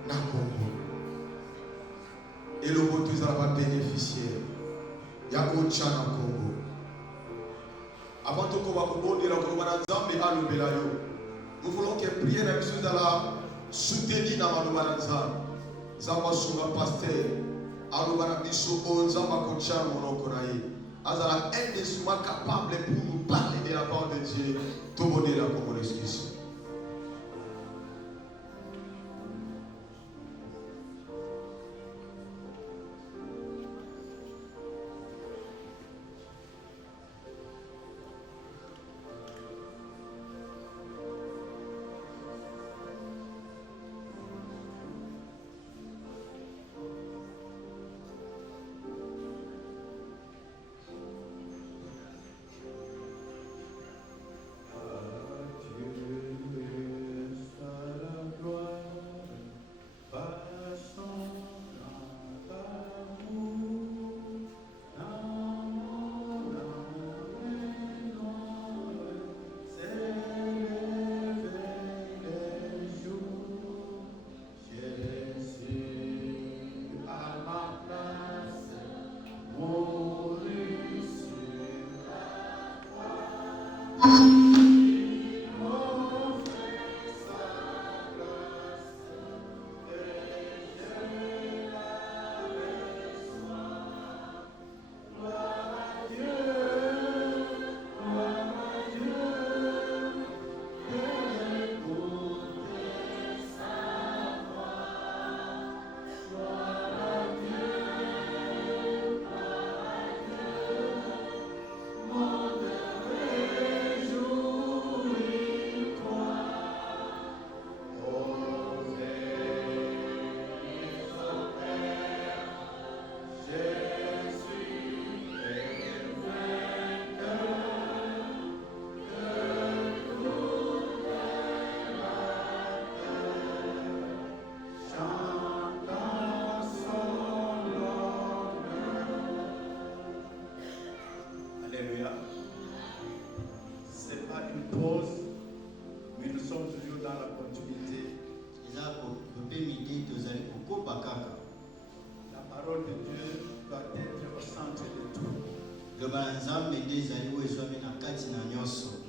dans Congo. et le retour va bénéficier. Yako Tchana Congo. Avant tout, nous voulons que prier la mission de la soutenir dans le Malanza. Zamba Sunga Pasteur. Alobana Biso Zamba Kocha Monokonaï. Azala un des souvent capable pour nous parler de la part de Dieu. Tout le monde est là pour mon excuse.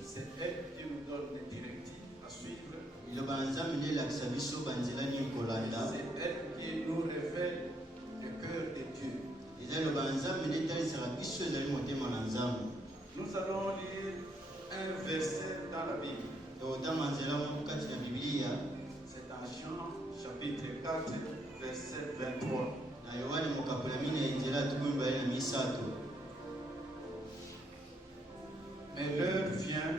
C'est elle qui nous donne les directives à suivre. C'est elle qui nous révèle le cœur de Dieu. Nous allons lire un verset dans la Bible. C'est dans Jean chapitre 4, verset 23. Mais l'heure vient,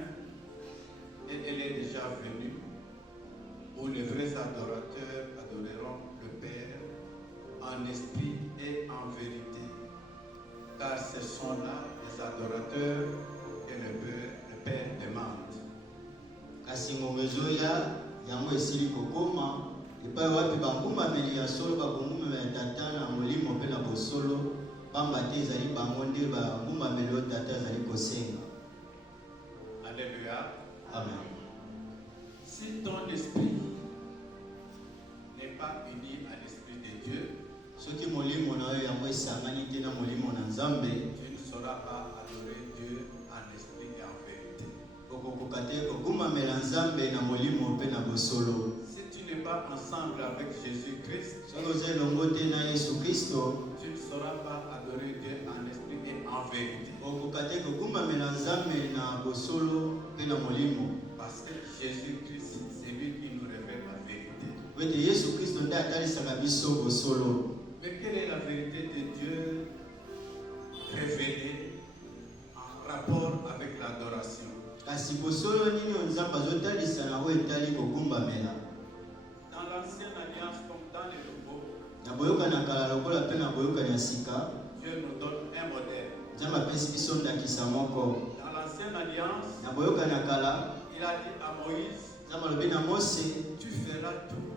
et elle est déjà venue, où les vrais adorateurs adoreront le Père en esprit et en vérité. Car ce sont là les adorateurs que le Père demande. Alléluia. Amen. Si ton esprit n'est pas uni à l'esprit de Dieu, tu ne sauras pas adorer Dieu en esprit et en vérité. Si tu n'es pas ensemble avec Jésus-Christ, tu ne sauras pas adorer Dieu en esprit et en vérité. Parce que Jésus-Christ, c'est lui qui nous révèle la vérité. Mais quelle est la vérité de Dieu révélée en rapport avec l'adoration? Dans l'ancienne alliance comme dans le nouveau, Dieu nous donne un modèle. Dans l'ancienne alliance, il a dit à Moïse, tu feras tout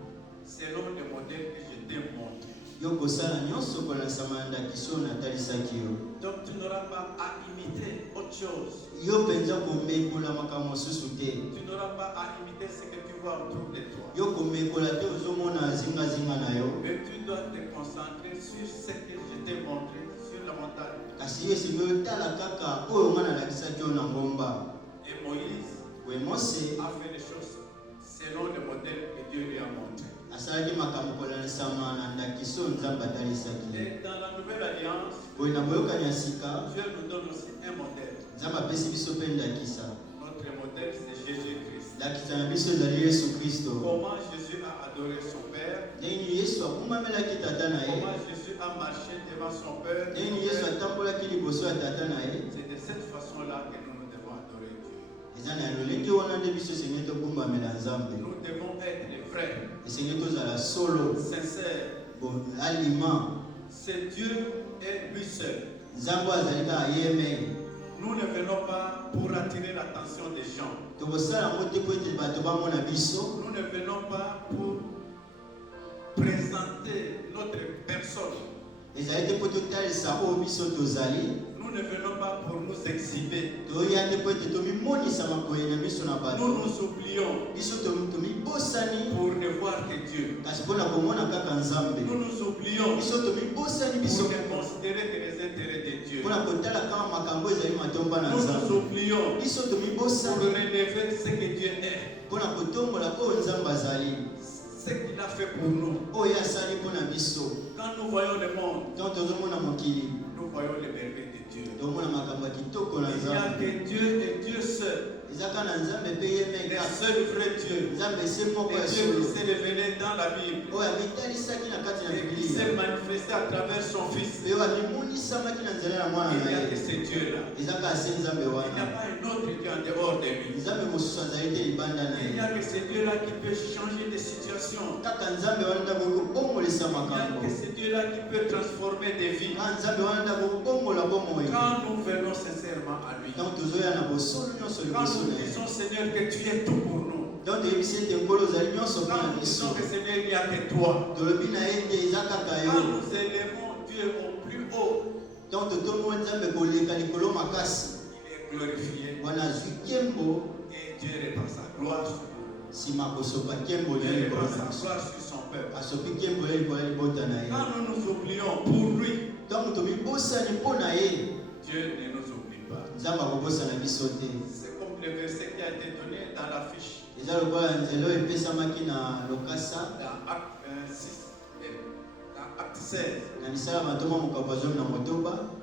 selon le modèle que je t'ai montré. Donc tu n'auras pas à imiter autre chose. Tu n'auras pas à imiter ce que tu vois autour de toi. Mais tu dois te concentrer sur ce que je t'ai montré sur la montagne. Et Moïse a fait les choses selon le modèle que Dieu lui a montré. Et dans la nouvelle alliance, Dieu nous donne aussi un modèle. Notre modèle, c'est Jésus-Christ. Comment Jésus a adoré son Père. Comment Jésus a marché devant son Père. C'est de cette façon-là que nous devons adorer Dieu. Nous devons être les vrais, sincères. C'est Dieu et lui seul. Nous ne venons pas pour attirer l'attention des gens. Nous ne venons pas pour présenter notre personne. Nous ne venons pas pour nous exhiber. Nous nous oublions pour ne voir que Dieu. Nous nous oublions pour ne considérer que les intérêts de Dieu. Nous nous oublions pour relever ce que Dieu est. Ce qu'il a fait pour nous. Quand nous voyons le monde, nous voyons les merveilles de Dieu. Il n'y a que Dieu et Dieu seul. Le seul vrai Dieu. Et Dieu qui s'est révélé dans la Bible. Et qui s'est manifesté à travers son Fils. Il n'y a que ce Dieu-là. Il n'y a pas un autre Dieu en dehors de lui. Il n'y a que ce Dieu-là qui peut changer des situations. Il n'y a que ce Dieu-là qui peut transformer des vies. Quand nous venons sincèrement à lui. Quand nous disons Seigneur que tu es tout pour nous. Quand nous disons que Seigneur il n'y a que toi. Quand nous élevons Dieu au plus haut. Il est glorifié. Et Dieu répand sa gloire sur nous. Dieu répand sa gloire sur son peuple. Quand nous nous oublions pour lui, Dieu ne nous oublie pas. C'est comme le verset qui a été donné dans l'affiche. Dans Acte 16.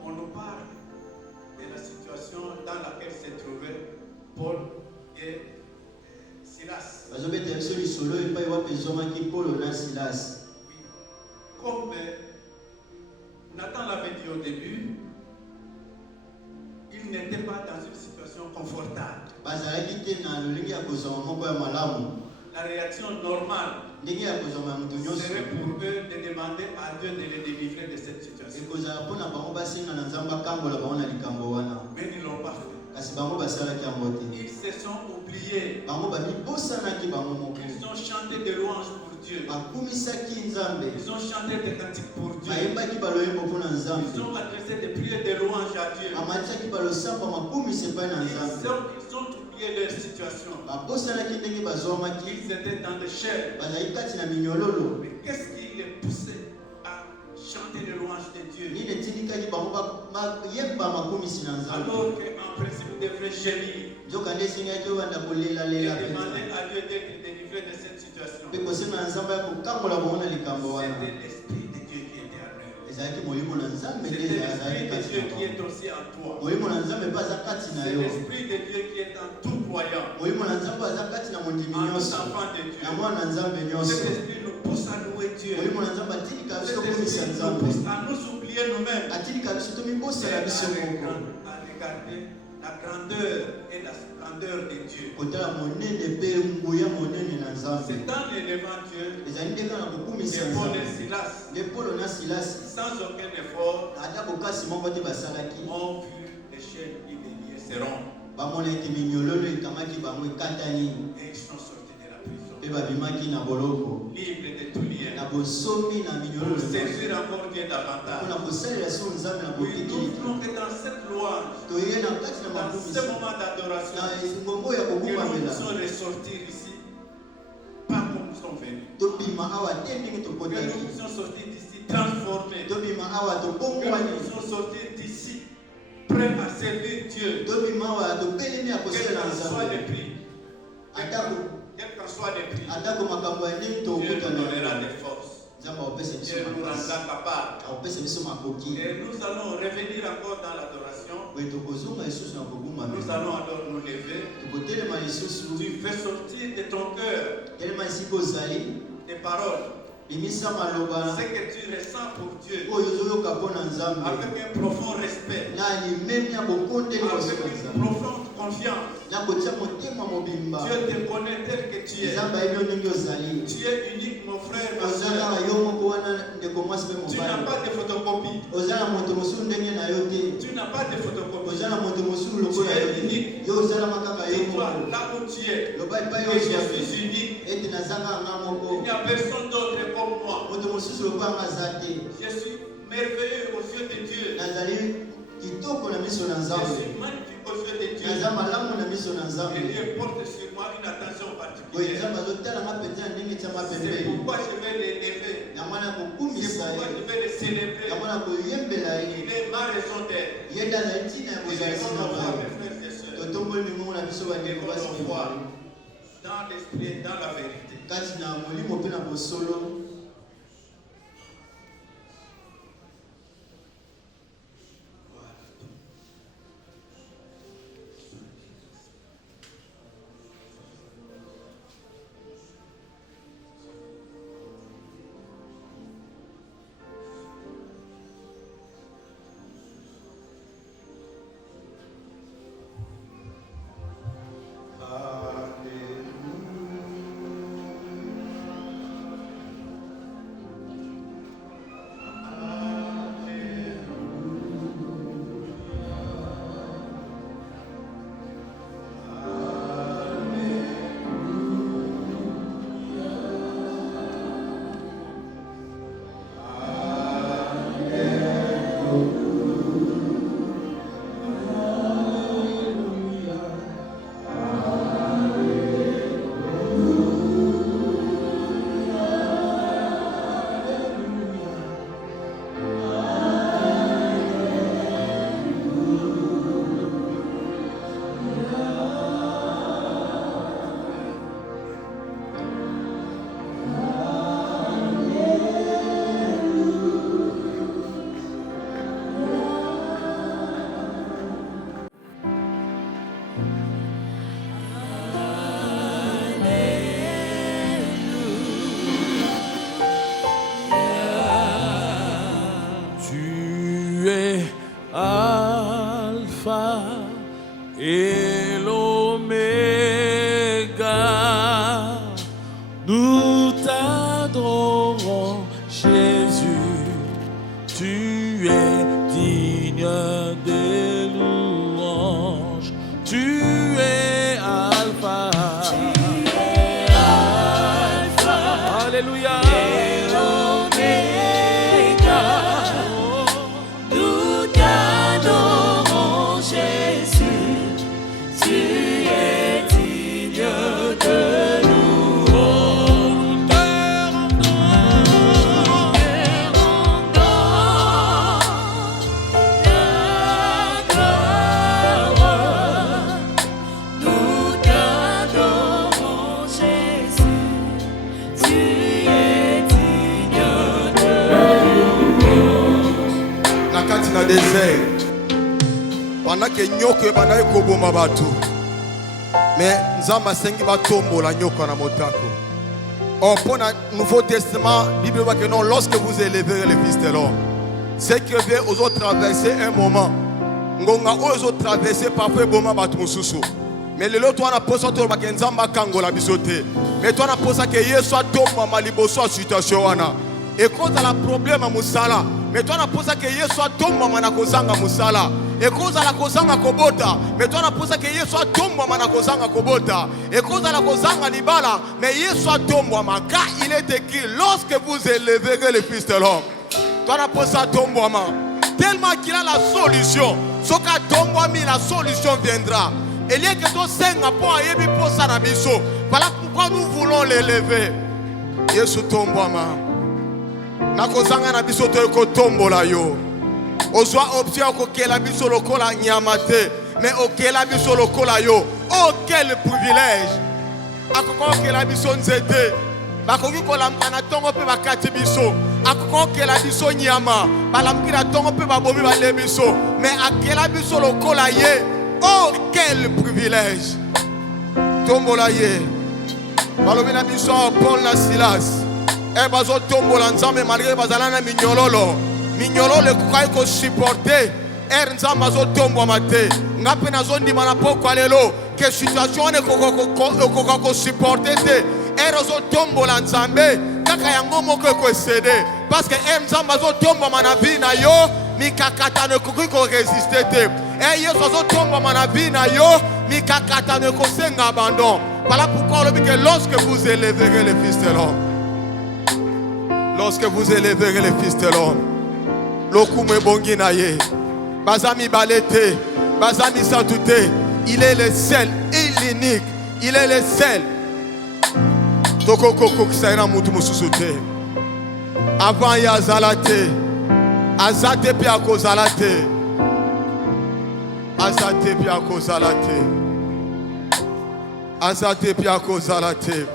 On nous parle de la situation dans laquelle se trouvaient Paul et Silas. Comme Nathan l'avait dit au début, il n'était pas dans une situation confortable. La réaction normale serait pour eux de demander à Dieu de les délivrer de cette situation. Mais ils ne l'ont pas fait. Ils se sont oubliés. Ils ont chanté des louanges pour Dieu. Ils ont chanté des cantiques pour Dieu. Ils ont adressé des prières de louanges à Dieu. Ils ont oublié leur situation. Ils étaient dans le chair. Mais qu'est-ce qui les poussait à chanter les louanges de Dieu? Alors qu'en principe, ils devraient gémir. Et demander à Dieu d'être délivré de cette situation. C'était l'Esprit de Dieu qui était en eux. C'était l'Esprit de Dieu qui est aussi en toi. C'est l'Esprit de Dieu qui est en tout croyant. En tout enfant de Dieu. Cet esprit nous pousse à louer Dieu. Cet esprit nous pousse à nous oublier nous-mêmes. À regarder la grandeur et la splendeur de Dieu. C'est dans l'élevant Dieu que Paul et Silas, sans aucun effort, ont vu les chaînes qui les liaient se rompre. Et ils sont sortis de la prison, libres de tout lien. pour servir encore Dieu davantage. Oui, nous voulons que dans cette louange, dans ce moment d'adoration, que nous puissions ressortir ici, pas comme nous sommes venus. Que nous puissions sortir d'ici transformés. Que nous puissions sortir d'ici prêts à servir Dieu. Quel qu'en soit le prix. Quel qu'en soit le prix. Dieu nous donnera des forces. Dieu nous rendra capables. Et nous allons revenir encore dans l'adoration. Nous allons alors nous lever. Tu fais sortir de ton cœur des paroles. Ce que tu ressens pour Dieu avec un profond respect, avec une profonde confiance. Dieu te connaît tel que tu es. Tu es unique, mon frère, ma soeur. Tu n'as pas de photocopie. Tu n'as pas de photocopie. Tu es unique. Dis-toi là où tu es. Et je suis unique. Il n'y a personne d'autre comme moi. Je suis merveilleux aux yeux de Dieu. Je suis magnifique aux yeux de Dieu. Et Dieu porte sur moi une attention particulière. C'est pourquoi je vais l'élever. C'est pourquoi je vais le célébrer. Il est ma raison d'être. Il est mon frère, mes frères et sœurs. Et qu'on voit dans l'esprit et dans la vérité. et l'Oméga. Nous t'adorons, Jésus, tu es digne des louanges, tu es Alpha. Alléluia. Na désert pendant que nyoko banaye koboma batu mais nzamba sengi batombola nyoko na motako. Or pour le Nouveau Testament, la Bible dit que non, lorsque vous élèverez le Fils de l'homme, c'est que vous avez traversé un moment. Vous avez traversé parfois un moment. Mais le lot, on a posé sur le Nzamba Kangola bisoté. Mais on a posé que Yesu a tombé ma liboso situation. Et quand on a un problème à Moussala, mais on a posé que Yesu a tombé ma nakozanga Moussala. ekozala kozanga kobota mais toi naposa ke Yesu atombwama na kozanga kobota ekozala kozanga libala mais Yesu atombwama car il est écrit lorsque vous élèverez le fils de l'homme toi naposa atombwama tellement qu'il a la solution soka atombwami la solution viendra et lié que to senga po ayebi posa na biso voilà pourquoi nous voulons l'élever Yesu tombwama na kozanga na biso to ko tombola yo ozwa option kokela biso lokola nyama te mais okela biso lokola yo oh quel privilège akoko okela biso nzete bakoki kolamba na tongo pe bakati biso akoko okela biso nyama balamki na tongo pe babomi bale biso mais akela biso lokola ye oh quel privilège tombola ye balobi na biso Paul na Silas bazo tombola nzambe malgré bazala na minyololo minyololo ekokai ko supporter nzambe azo tombwama te nga mpe nazondima na pokwa lelo ke situation wana ekoka ko supporter te ozo tombola nzambe kaka yango moko ekosede parce que nzambe azo tombwama na vi na yo mikakatano ekoki koresiste te Yesu azo tombwama na vi na yo mikakatano ekosenga abandon voilà pourquoi olobi ke lorsque vous élèverez le fils de l'homme lorsque vous élèverez le fils de l'homme lokumu ebongi na ye bazami balete bazami santute il est le seul et l'unique il est le seul tokoko kokisana mutu mususu te avant ya azala te azate pe akozala te azate pe akozala te azate pe akozala te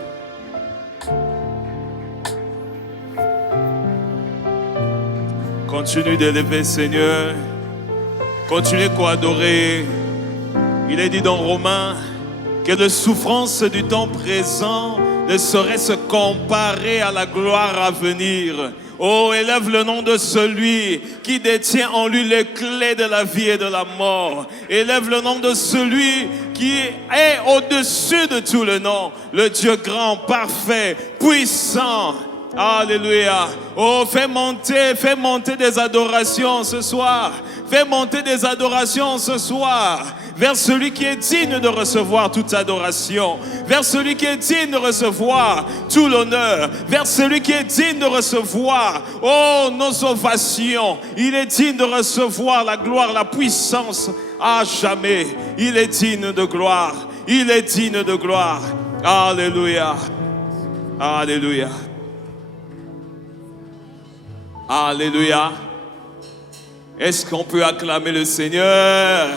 Continue d'élever, Seigneur. Continue à adorer. Il est dit dans Romains que les souffrances du temps présent ne sauraient se comparer à la gloire à venir. Oh, élève le nom de celui qui détient en lui les clés de la vie et de la mort. Élève le nom de celui qui est au-dessus de tout le nom. Le Dieu grand, parfait, puissant. Alléluia. Oh, fais monter des adorations ce soir. Fais monter des adorations ce soir vers celui qui est digne de recevoir toute adoration, vers celui qui est digne de recevoir tout l'honneur, vers celui qui est digne de recevoir, oh, nos ovations. Il est digne de recevoir la gloire, la puissance à jamais. Il est digne de gloire. Il est digne de gloire. Alléluia. Alléluia. Alléluia. Est-ce qu'on peut acclamer le Seigneur?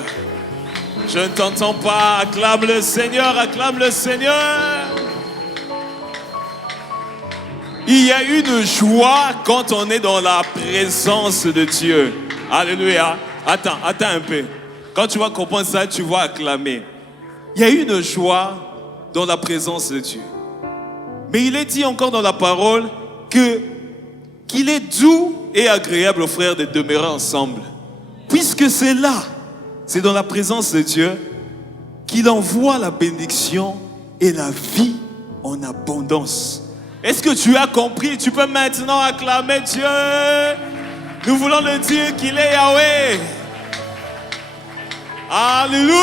Je ne t'entends pas. Acclame le Seigneur, acclame le Seigneur. Il y a une joie quand on est dans la présence de Dieu. Alléluia. Attends un peu. Quand tu vas comprendre ça, tu vas acclamer. Il y a une joie dans la présence de Dieu. Mais il est dit encore dans la parole qu'il est doux et agréable aux frères de demeurer ensemble. Puisque c'est là, c'est dans la présence de Dieu qu'il envoie la bénédiction et la vie en abondance. Est-ce que tu as compris? Tu peux maintenant acclamer Dieu. Nous voulons le dire qu'il est Yahweh. Alléluia.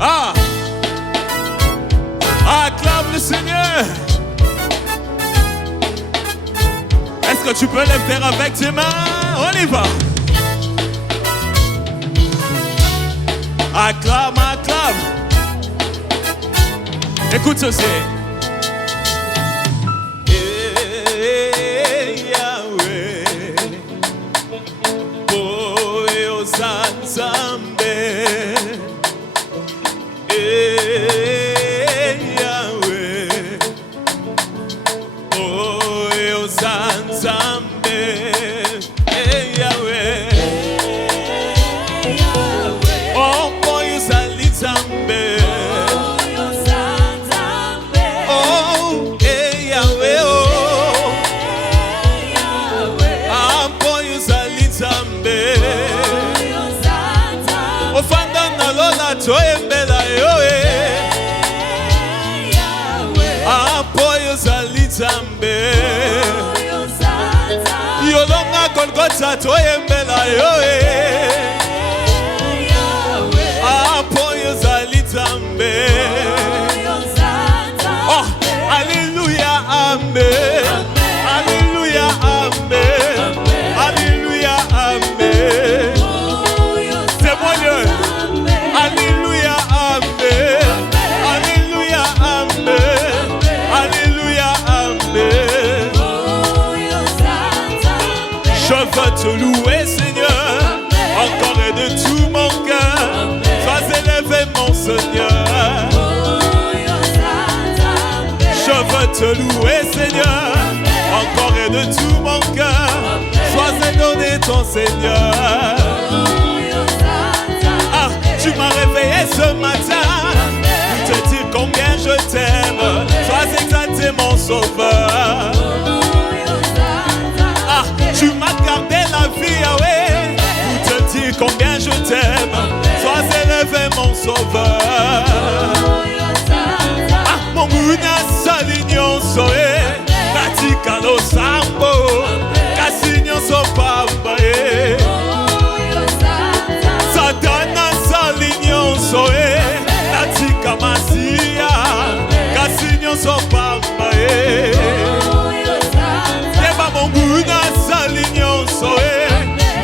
Ah. Acclame le Seigneur. Est-ce que tu peux les faire avec tes mains? On y va. Acclame, acclame. Écoute ceci. Yahweh, oh Zanzambe, Yahweh, oh Zanzambe, Yahweh, oh boy Zalitambe. Golgotha toyembela yo Apo yozali Nzambe. Oh, alléluia, amen. Alléluia, amen. Alléluia, amen. Témoigne. Alléluia, amen. Alléluia, amen. Alléluia, amen. Je veux te louer, Seigneur, encore et de tout mon cœur. Sois élevé, mon Seigneur. Je veux te louer, Seigneur, encore et de tout mon cœur. Sois donné ton Seigneur. Ah, tu m'as réveillé ce matin pour te dire combien je t'aime. Sois exalté, mon sauveur. Ah, tu m'as gardé la vie, Yahweh, pour te dire combien je t'aime. Sois élevé, mon sauveur. Ah, mon gounia salignon soe, katika lo sambo, kasignon so pambae. Satana salignon soe, katika masia, kasignon so pambae. Deba mon gounia salignon soe,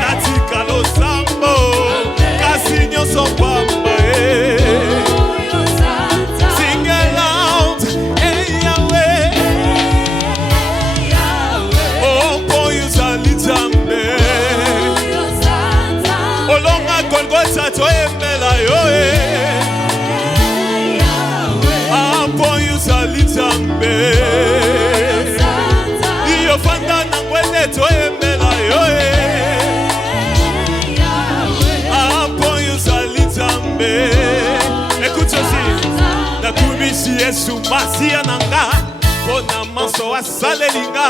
katika lo sambo, kasignon so pambae. Golgotha toyembela yo Apo yozali Nzambe. Iyo fanda na ngwene toyembela yo Apo yozali Nzambe. Écoute ceci. Nakumisi Yesu Masia nanga, pona manso asalelinga,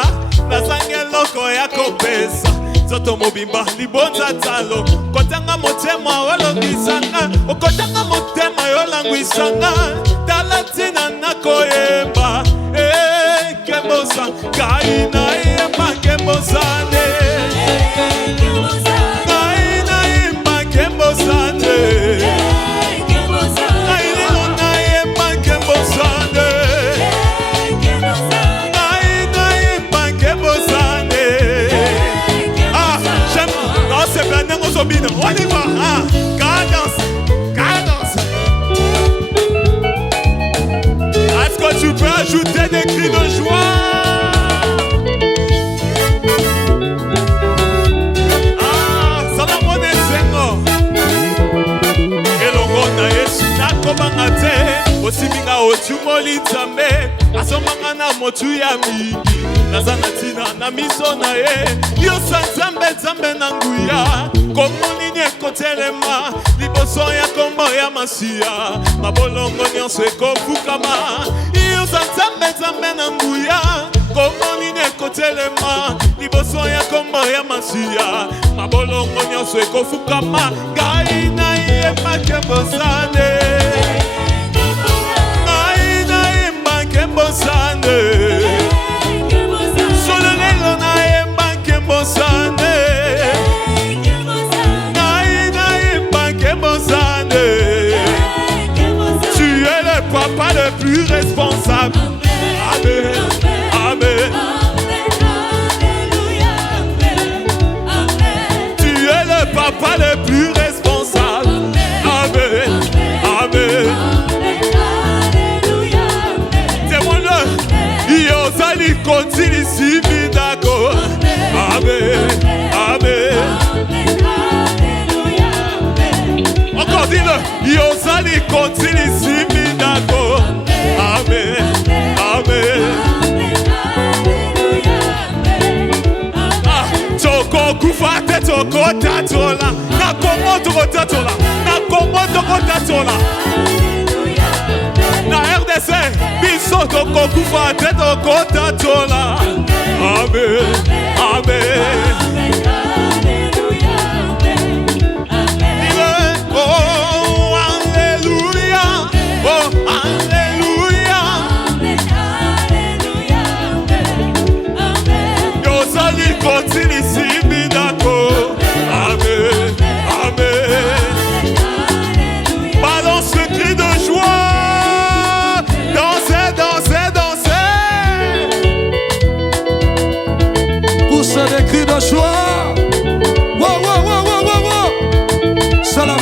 nazange loko ya kopesa. Zoto mobimba libonza talo, kotanga motema walongisanga, okotanga motema yolangwisanga, talatina nakoyemba, kembosa, kaina yemba kembosane, kaina yemba kembosane, kaina yemba kembosane, kaina yemba kembosane. C'est bien, on y va, hein? Cadence, cadence. Est-ce que tu peux ajouter des cris de joie? Ah, ça va mon essengo. Et l'ongo na yesu na komangate, aussi minga otumoli Nzambe, asomanga na motu ya mingi. Nazanatina na miso na ye, yo sa Nzambe Nzambe na nguya, komoni ni ekotelema, liboso ya kombo ya Masia, mabolongo nyonso ekofukama. Yo sa Nzambe Nzambe na nguya, komoni ni ekotelema, liboso ya kombo ya Masia, mabolongo nyonso ekofukama. Ngai na yemba kembosane, ngai na yemba kembosane. Tu es le papa le plus responsable. Amen. Amen. Tu es le papa le plus responsable. Amen. Amen. Témoigne-le. Yozali continue si bidako. Amen. Amen. Encore dis-le. Yozali continue si bidako. Amen. Amen. Toko kufate toko tatola. Na komo toko tatola. Na komo toko tatola. Na RDC, biso toko kufate toko tatola. Amen. Amen. Oh, alléluia. Oh, alléluia. Yozali continue si bidako.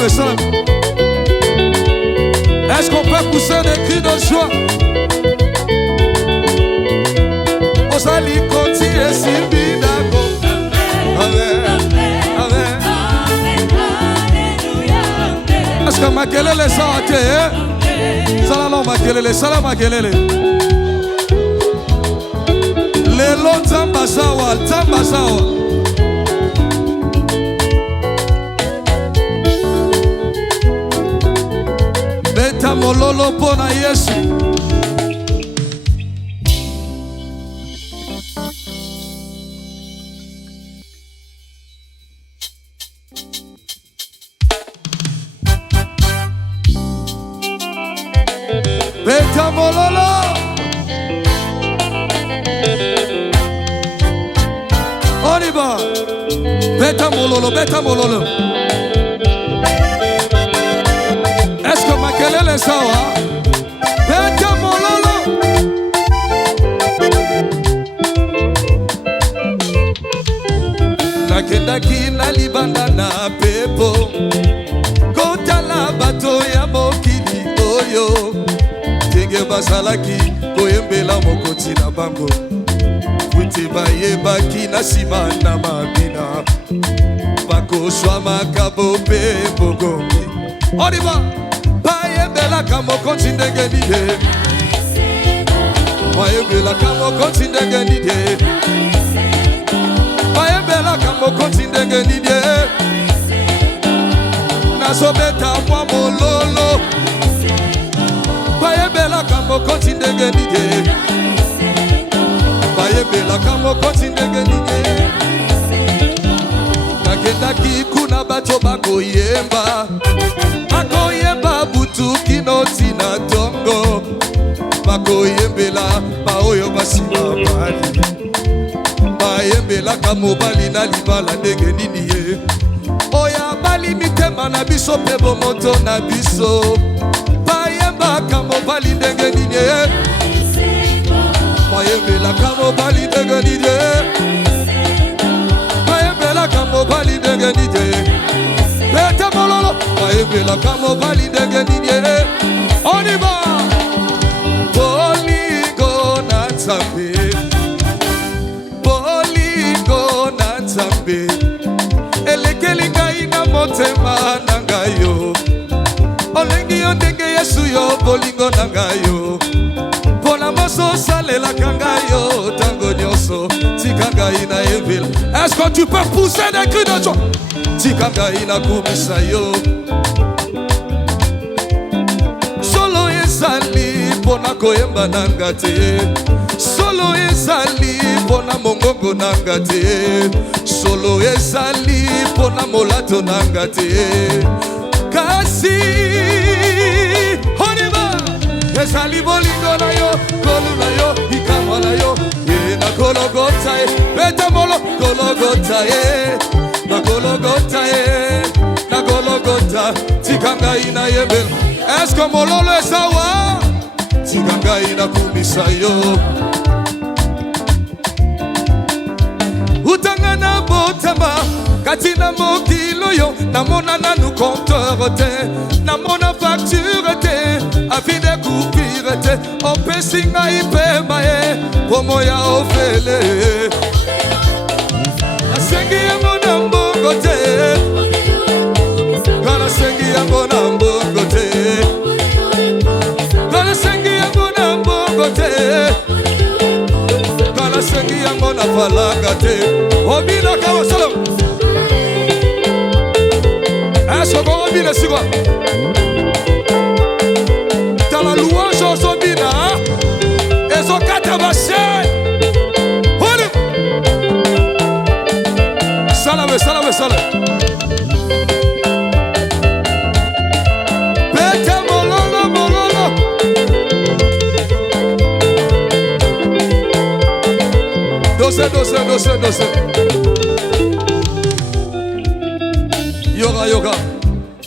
salame, salame. Est-ce qu'on peut pousser des cris de joie? Osali Koti et Sylvie Dago. Amen. Amen. Est-ce que Makelele ça a été? Salam Makelele, salam Makelele. Lelo Tambasawa, Tambasawa. Beta mololo pona Yesu. Beta mololo. On y va. Beta mololo, beta mololo. Est-ce que Makelele sawa? Beta mololo. Nakendaki na libanda na pepo. Kotala bato ya mokili oyo. Tenge basalaki koyembela mokoti na bango. Futi bayebaki na sima na mabina. Bakoswa makabo pe bogongi. On y va. Bayembela kamo konti ndenge nide. Bayembela kamo konti ndenge nide. Bayembela kamo konti ndenge nide. Nazobeta mwa mololo. Bayembela kamo konti ndenge nide. Bayembela kamo konti ndenge nide. Nakendaki kuna bato bakoyemba. Bakoyemba butu kinoti na tongo. Bakoyembela baoyo basima bali. Bayembela kamobali na libala ndenge nini ye. Oya bali mitema na biso pe bomoto na biso. Bayemba kamobali ndenge nini ye. Bayembela kamobali ndenge nini ye. Bayembela kamobali ndenge nini ye. Beta mololo. Bayembela kamobali ndenge nini ye. On y va. Bolingo na Nzambe. Bolingo na Nzambe. Elekeli ngai na motema na ngai yo. Olengi yo ndenge Yesu yo bolingo na ngai yo. Pona moso salelaka ngai yo tango nyonso. Tika ngai na yembela. Est-ce que tu peux pousser des cris de joie? Tika ngai na kumisa yo. Solo ezali pona koyemba nanga te. Solo ezali pona mongongo nanga te. Solo ezali pona molato nanga te. Kasi Honiba ezali bolingo na yo. Kolu na yo, ikamo na yo. Na Golgotha beta molo Golgotha na Golgotha na Golgotha. Tikanga ina yembela. Est-ce que mololo esawa? Tikanga ina kumisa yo. Utangana botamba katina mokilo yo. Namona nanu compteur te. Namona facture te. Afi de coupure te. Opesinga ipema ye. Pomo ya ofele. Asengi yango na mbongo te. Kana sengi yango na mbongo te. Kana sengi yango na mbongo te. Kana sengi yango na falanga te. Obina kawa salam. Est-ce qu'on obina sigo? Dans la louange aux obina. Ils ont quatre vaches. Salame, salame, salame. Bete mololo, mololo. Dose, dose, dose, dose. Yoga, yoga.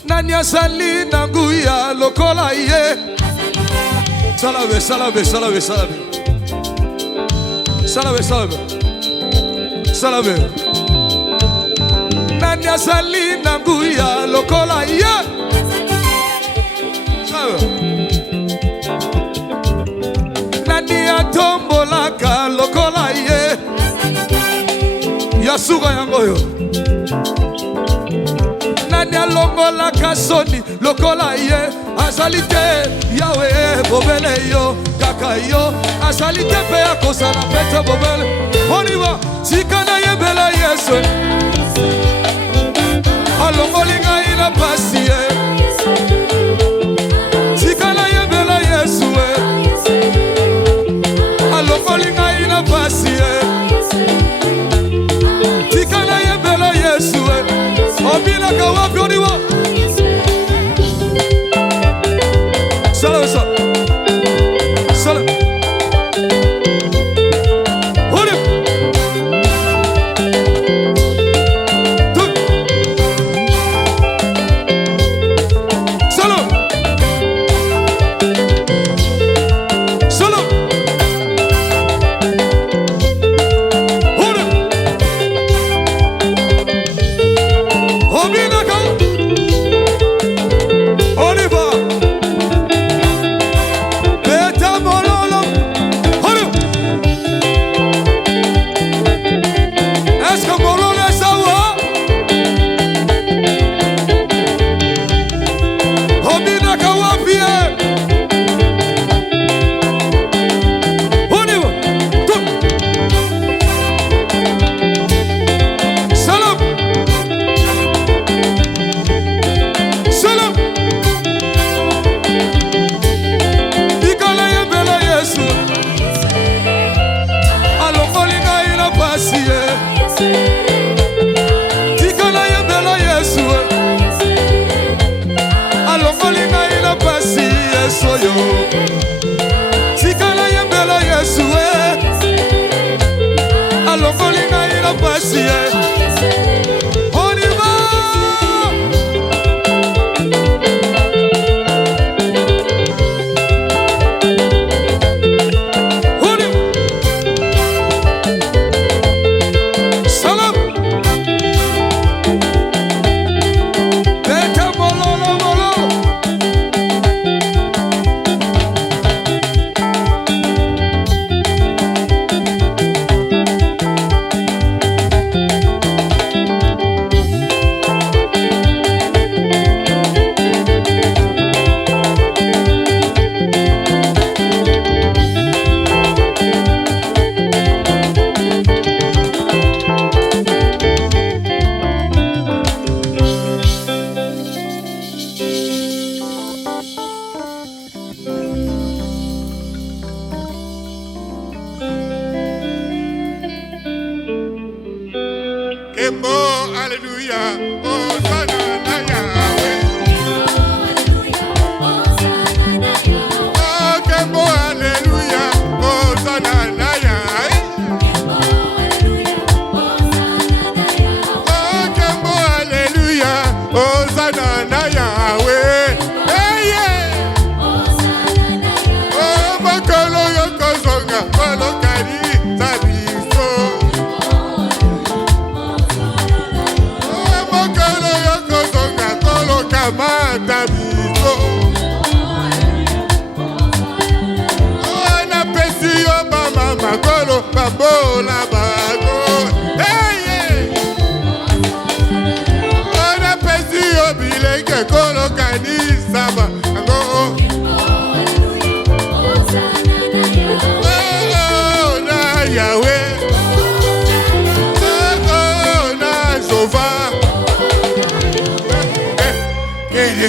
Nanya sali nanguya lokola ye. Salame, salame, salame, salame. Salame, salame. Salame. azali na nguya lokola ye? Nani atombolaka lokola ye? Yasuka yango yo. Nani alongolaka soni lokola ye? Azali te Yahweh bobele yo kaka yo. Azali te pe akosala pete bobele. On y va. Sikana yebela Yesu. Alongoli ngai na pasi ye. Sikana yebela Yesu. Alongoli ngai na pasi ye. Sikana yebela Yesu. Obila kawapi on y va. Salam salam. Salam.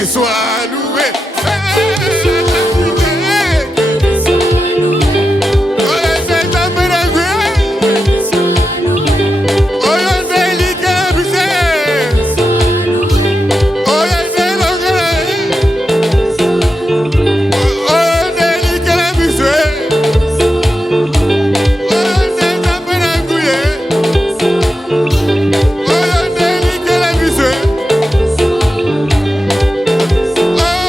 Sois loué. Oh,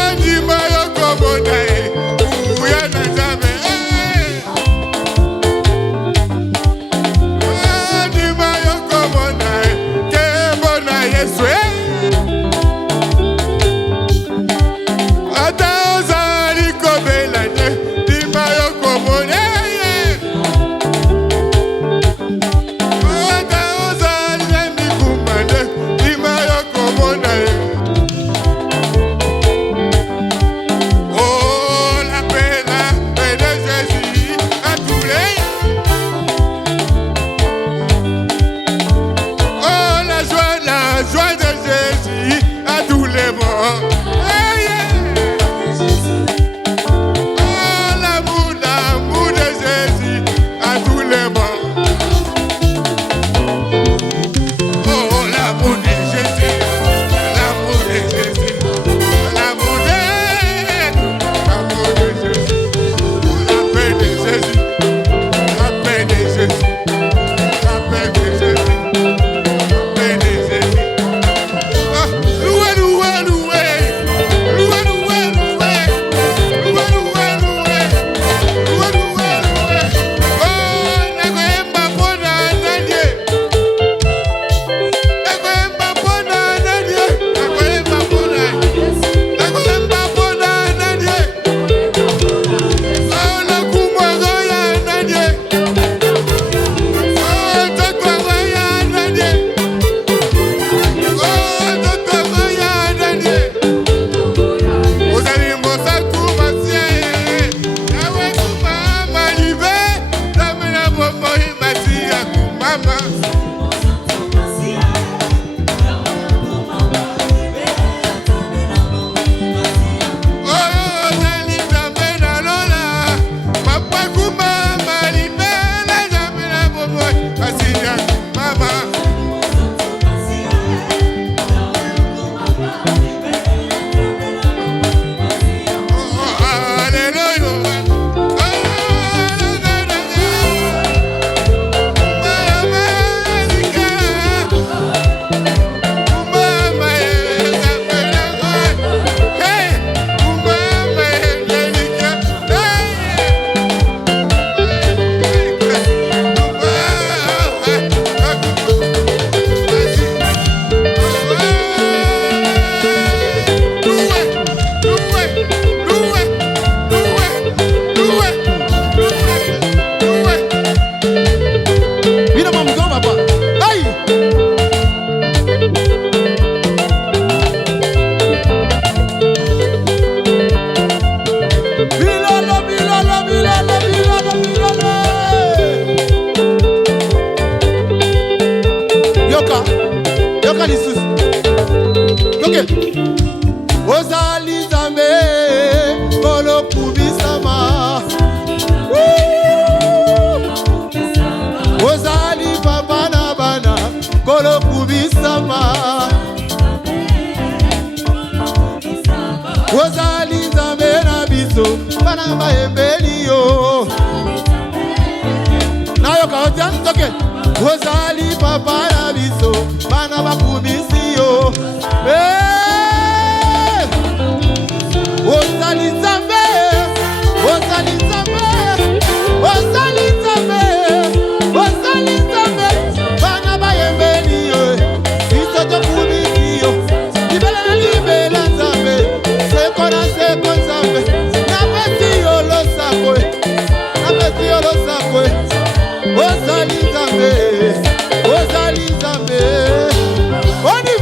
On y